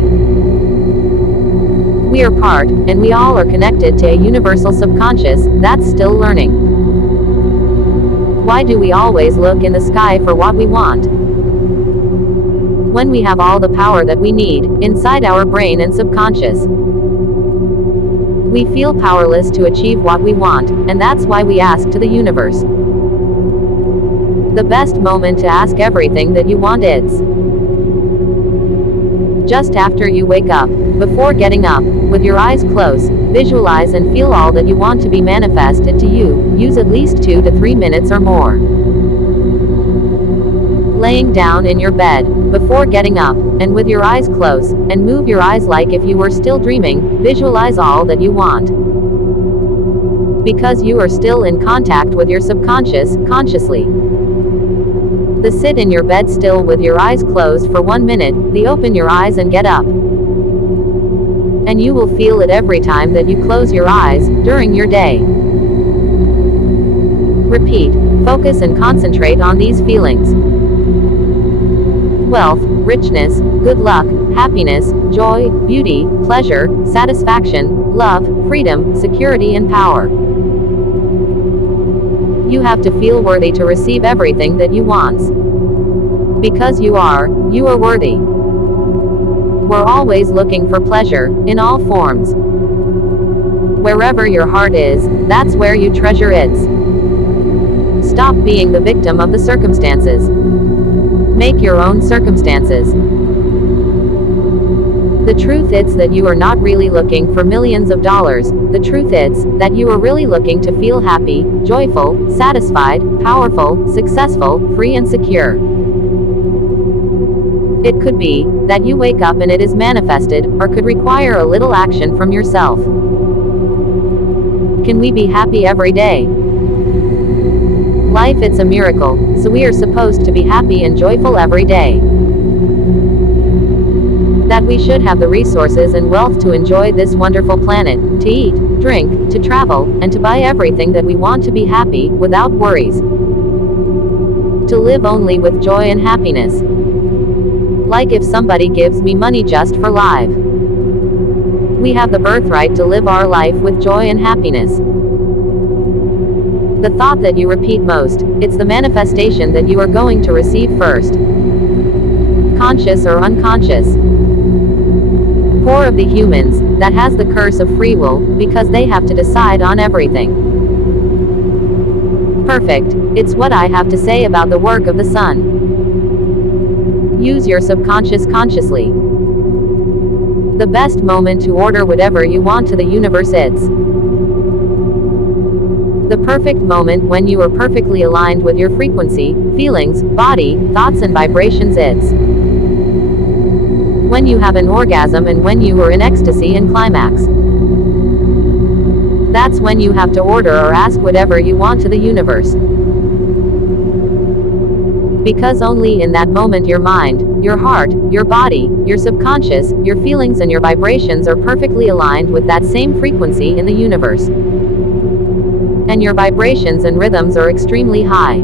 We are part, and we all are connected to a universal subconscious, that's still learning. Why do we always look in the sky for what we want, when we have all the power that we need, inside our brain and subconscious? We feel powerless to achieve what we want, and that's why we ask to the universe. The best moment to ask everything that you want is just after you wake up, before getting up, with your eyes closed, visualize and feel all that you want to be manifested to you. Use at least 2 to 3 minutes or more. Laying down in your bed, before getting up, and with your eyes closed, and move your eyes like if you were still dreaming, visualize all that you want. Because you are still in contact with your subconscious, consciously. Sit in your bed still with your eyes closed for 1 minute, open your eyes and get up. And you will feel it every time that you close your eyes, during your day. Repeat, focus and concentrate on these feelings. Wealth, richness, good luck, happiness, joy, beauty, pleasure, satisfaction, love, freedom, security and power. You have to feel worthy to receive everything that you want. Because you are worthy. We're always looking for pleasure, in all forms. Wherever your heart is, that's where you treasure it. Stop being the victim of the circumstances. Make your own circumstances. The truth is that you are not really looking for millions of dollars. The truth is that you are really looking to feel happy, joyful, satisfied, powerful, successful, free and secure. It could be that you wake up and it is manifested, or could require a little action from yourself. Can we be happy every day? Life, it's a miracle, so we are supposed to be happy and joyful every day. That we should have the resources and wealth to enjoy this wonderful planet, to eat, drink, to travel, and to buy everything that we want to be happy, without worries. To live only with joy and happiness. Like if somebody gives me money just for life. We have the birthright to live our life with joy and happiness. The thought that you repeat most, it's the manifestation that you are going to receive first. Conscious or unconscious. Poor of the humans, that has the curse of free will, because they have to decide on everything. Perfect, it's what I have to say about the work of the sun. Use your subconscious consciously. The best moment to order whatever you want to the universe is the perfect moment when you are perfectly aligned with your frequency, feelings, body, thoughts and vibrations is when you have an orgasm and when you are in ecstasy and climax. That's when you have to order or ask whatever you want to the universe. Because only in that moment your mind, your heart, your body, your subconscious, your feelings and your vibrations are perfectly aligned with that same frequency in the universe. And your vibrations and rhythms are extremely high.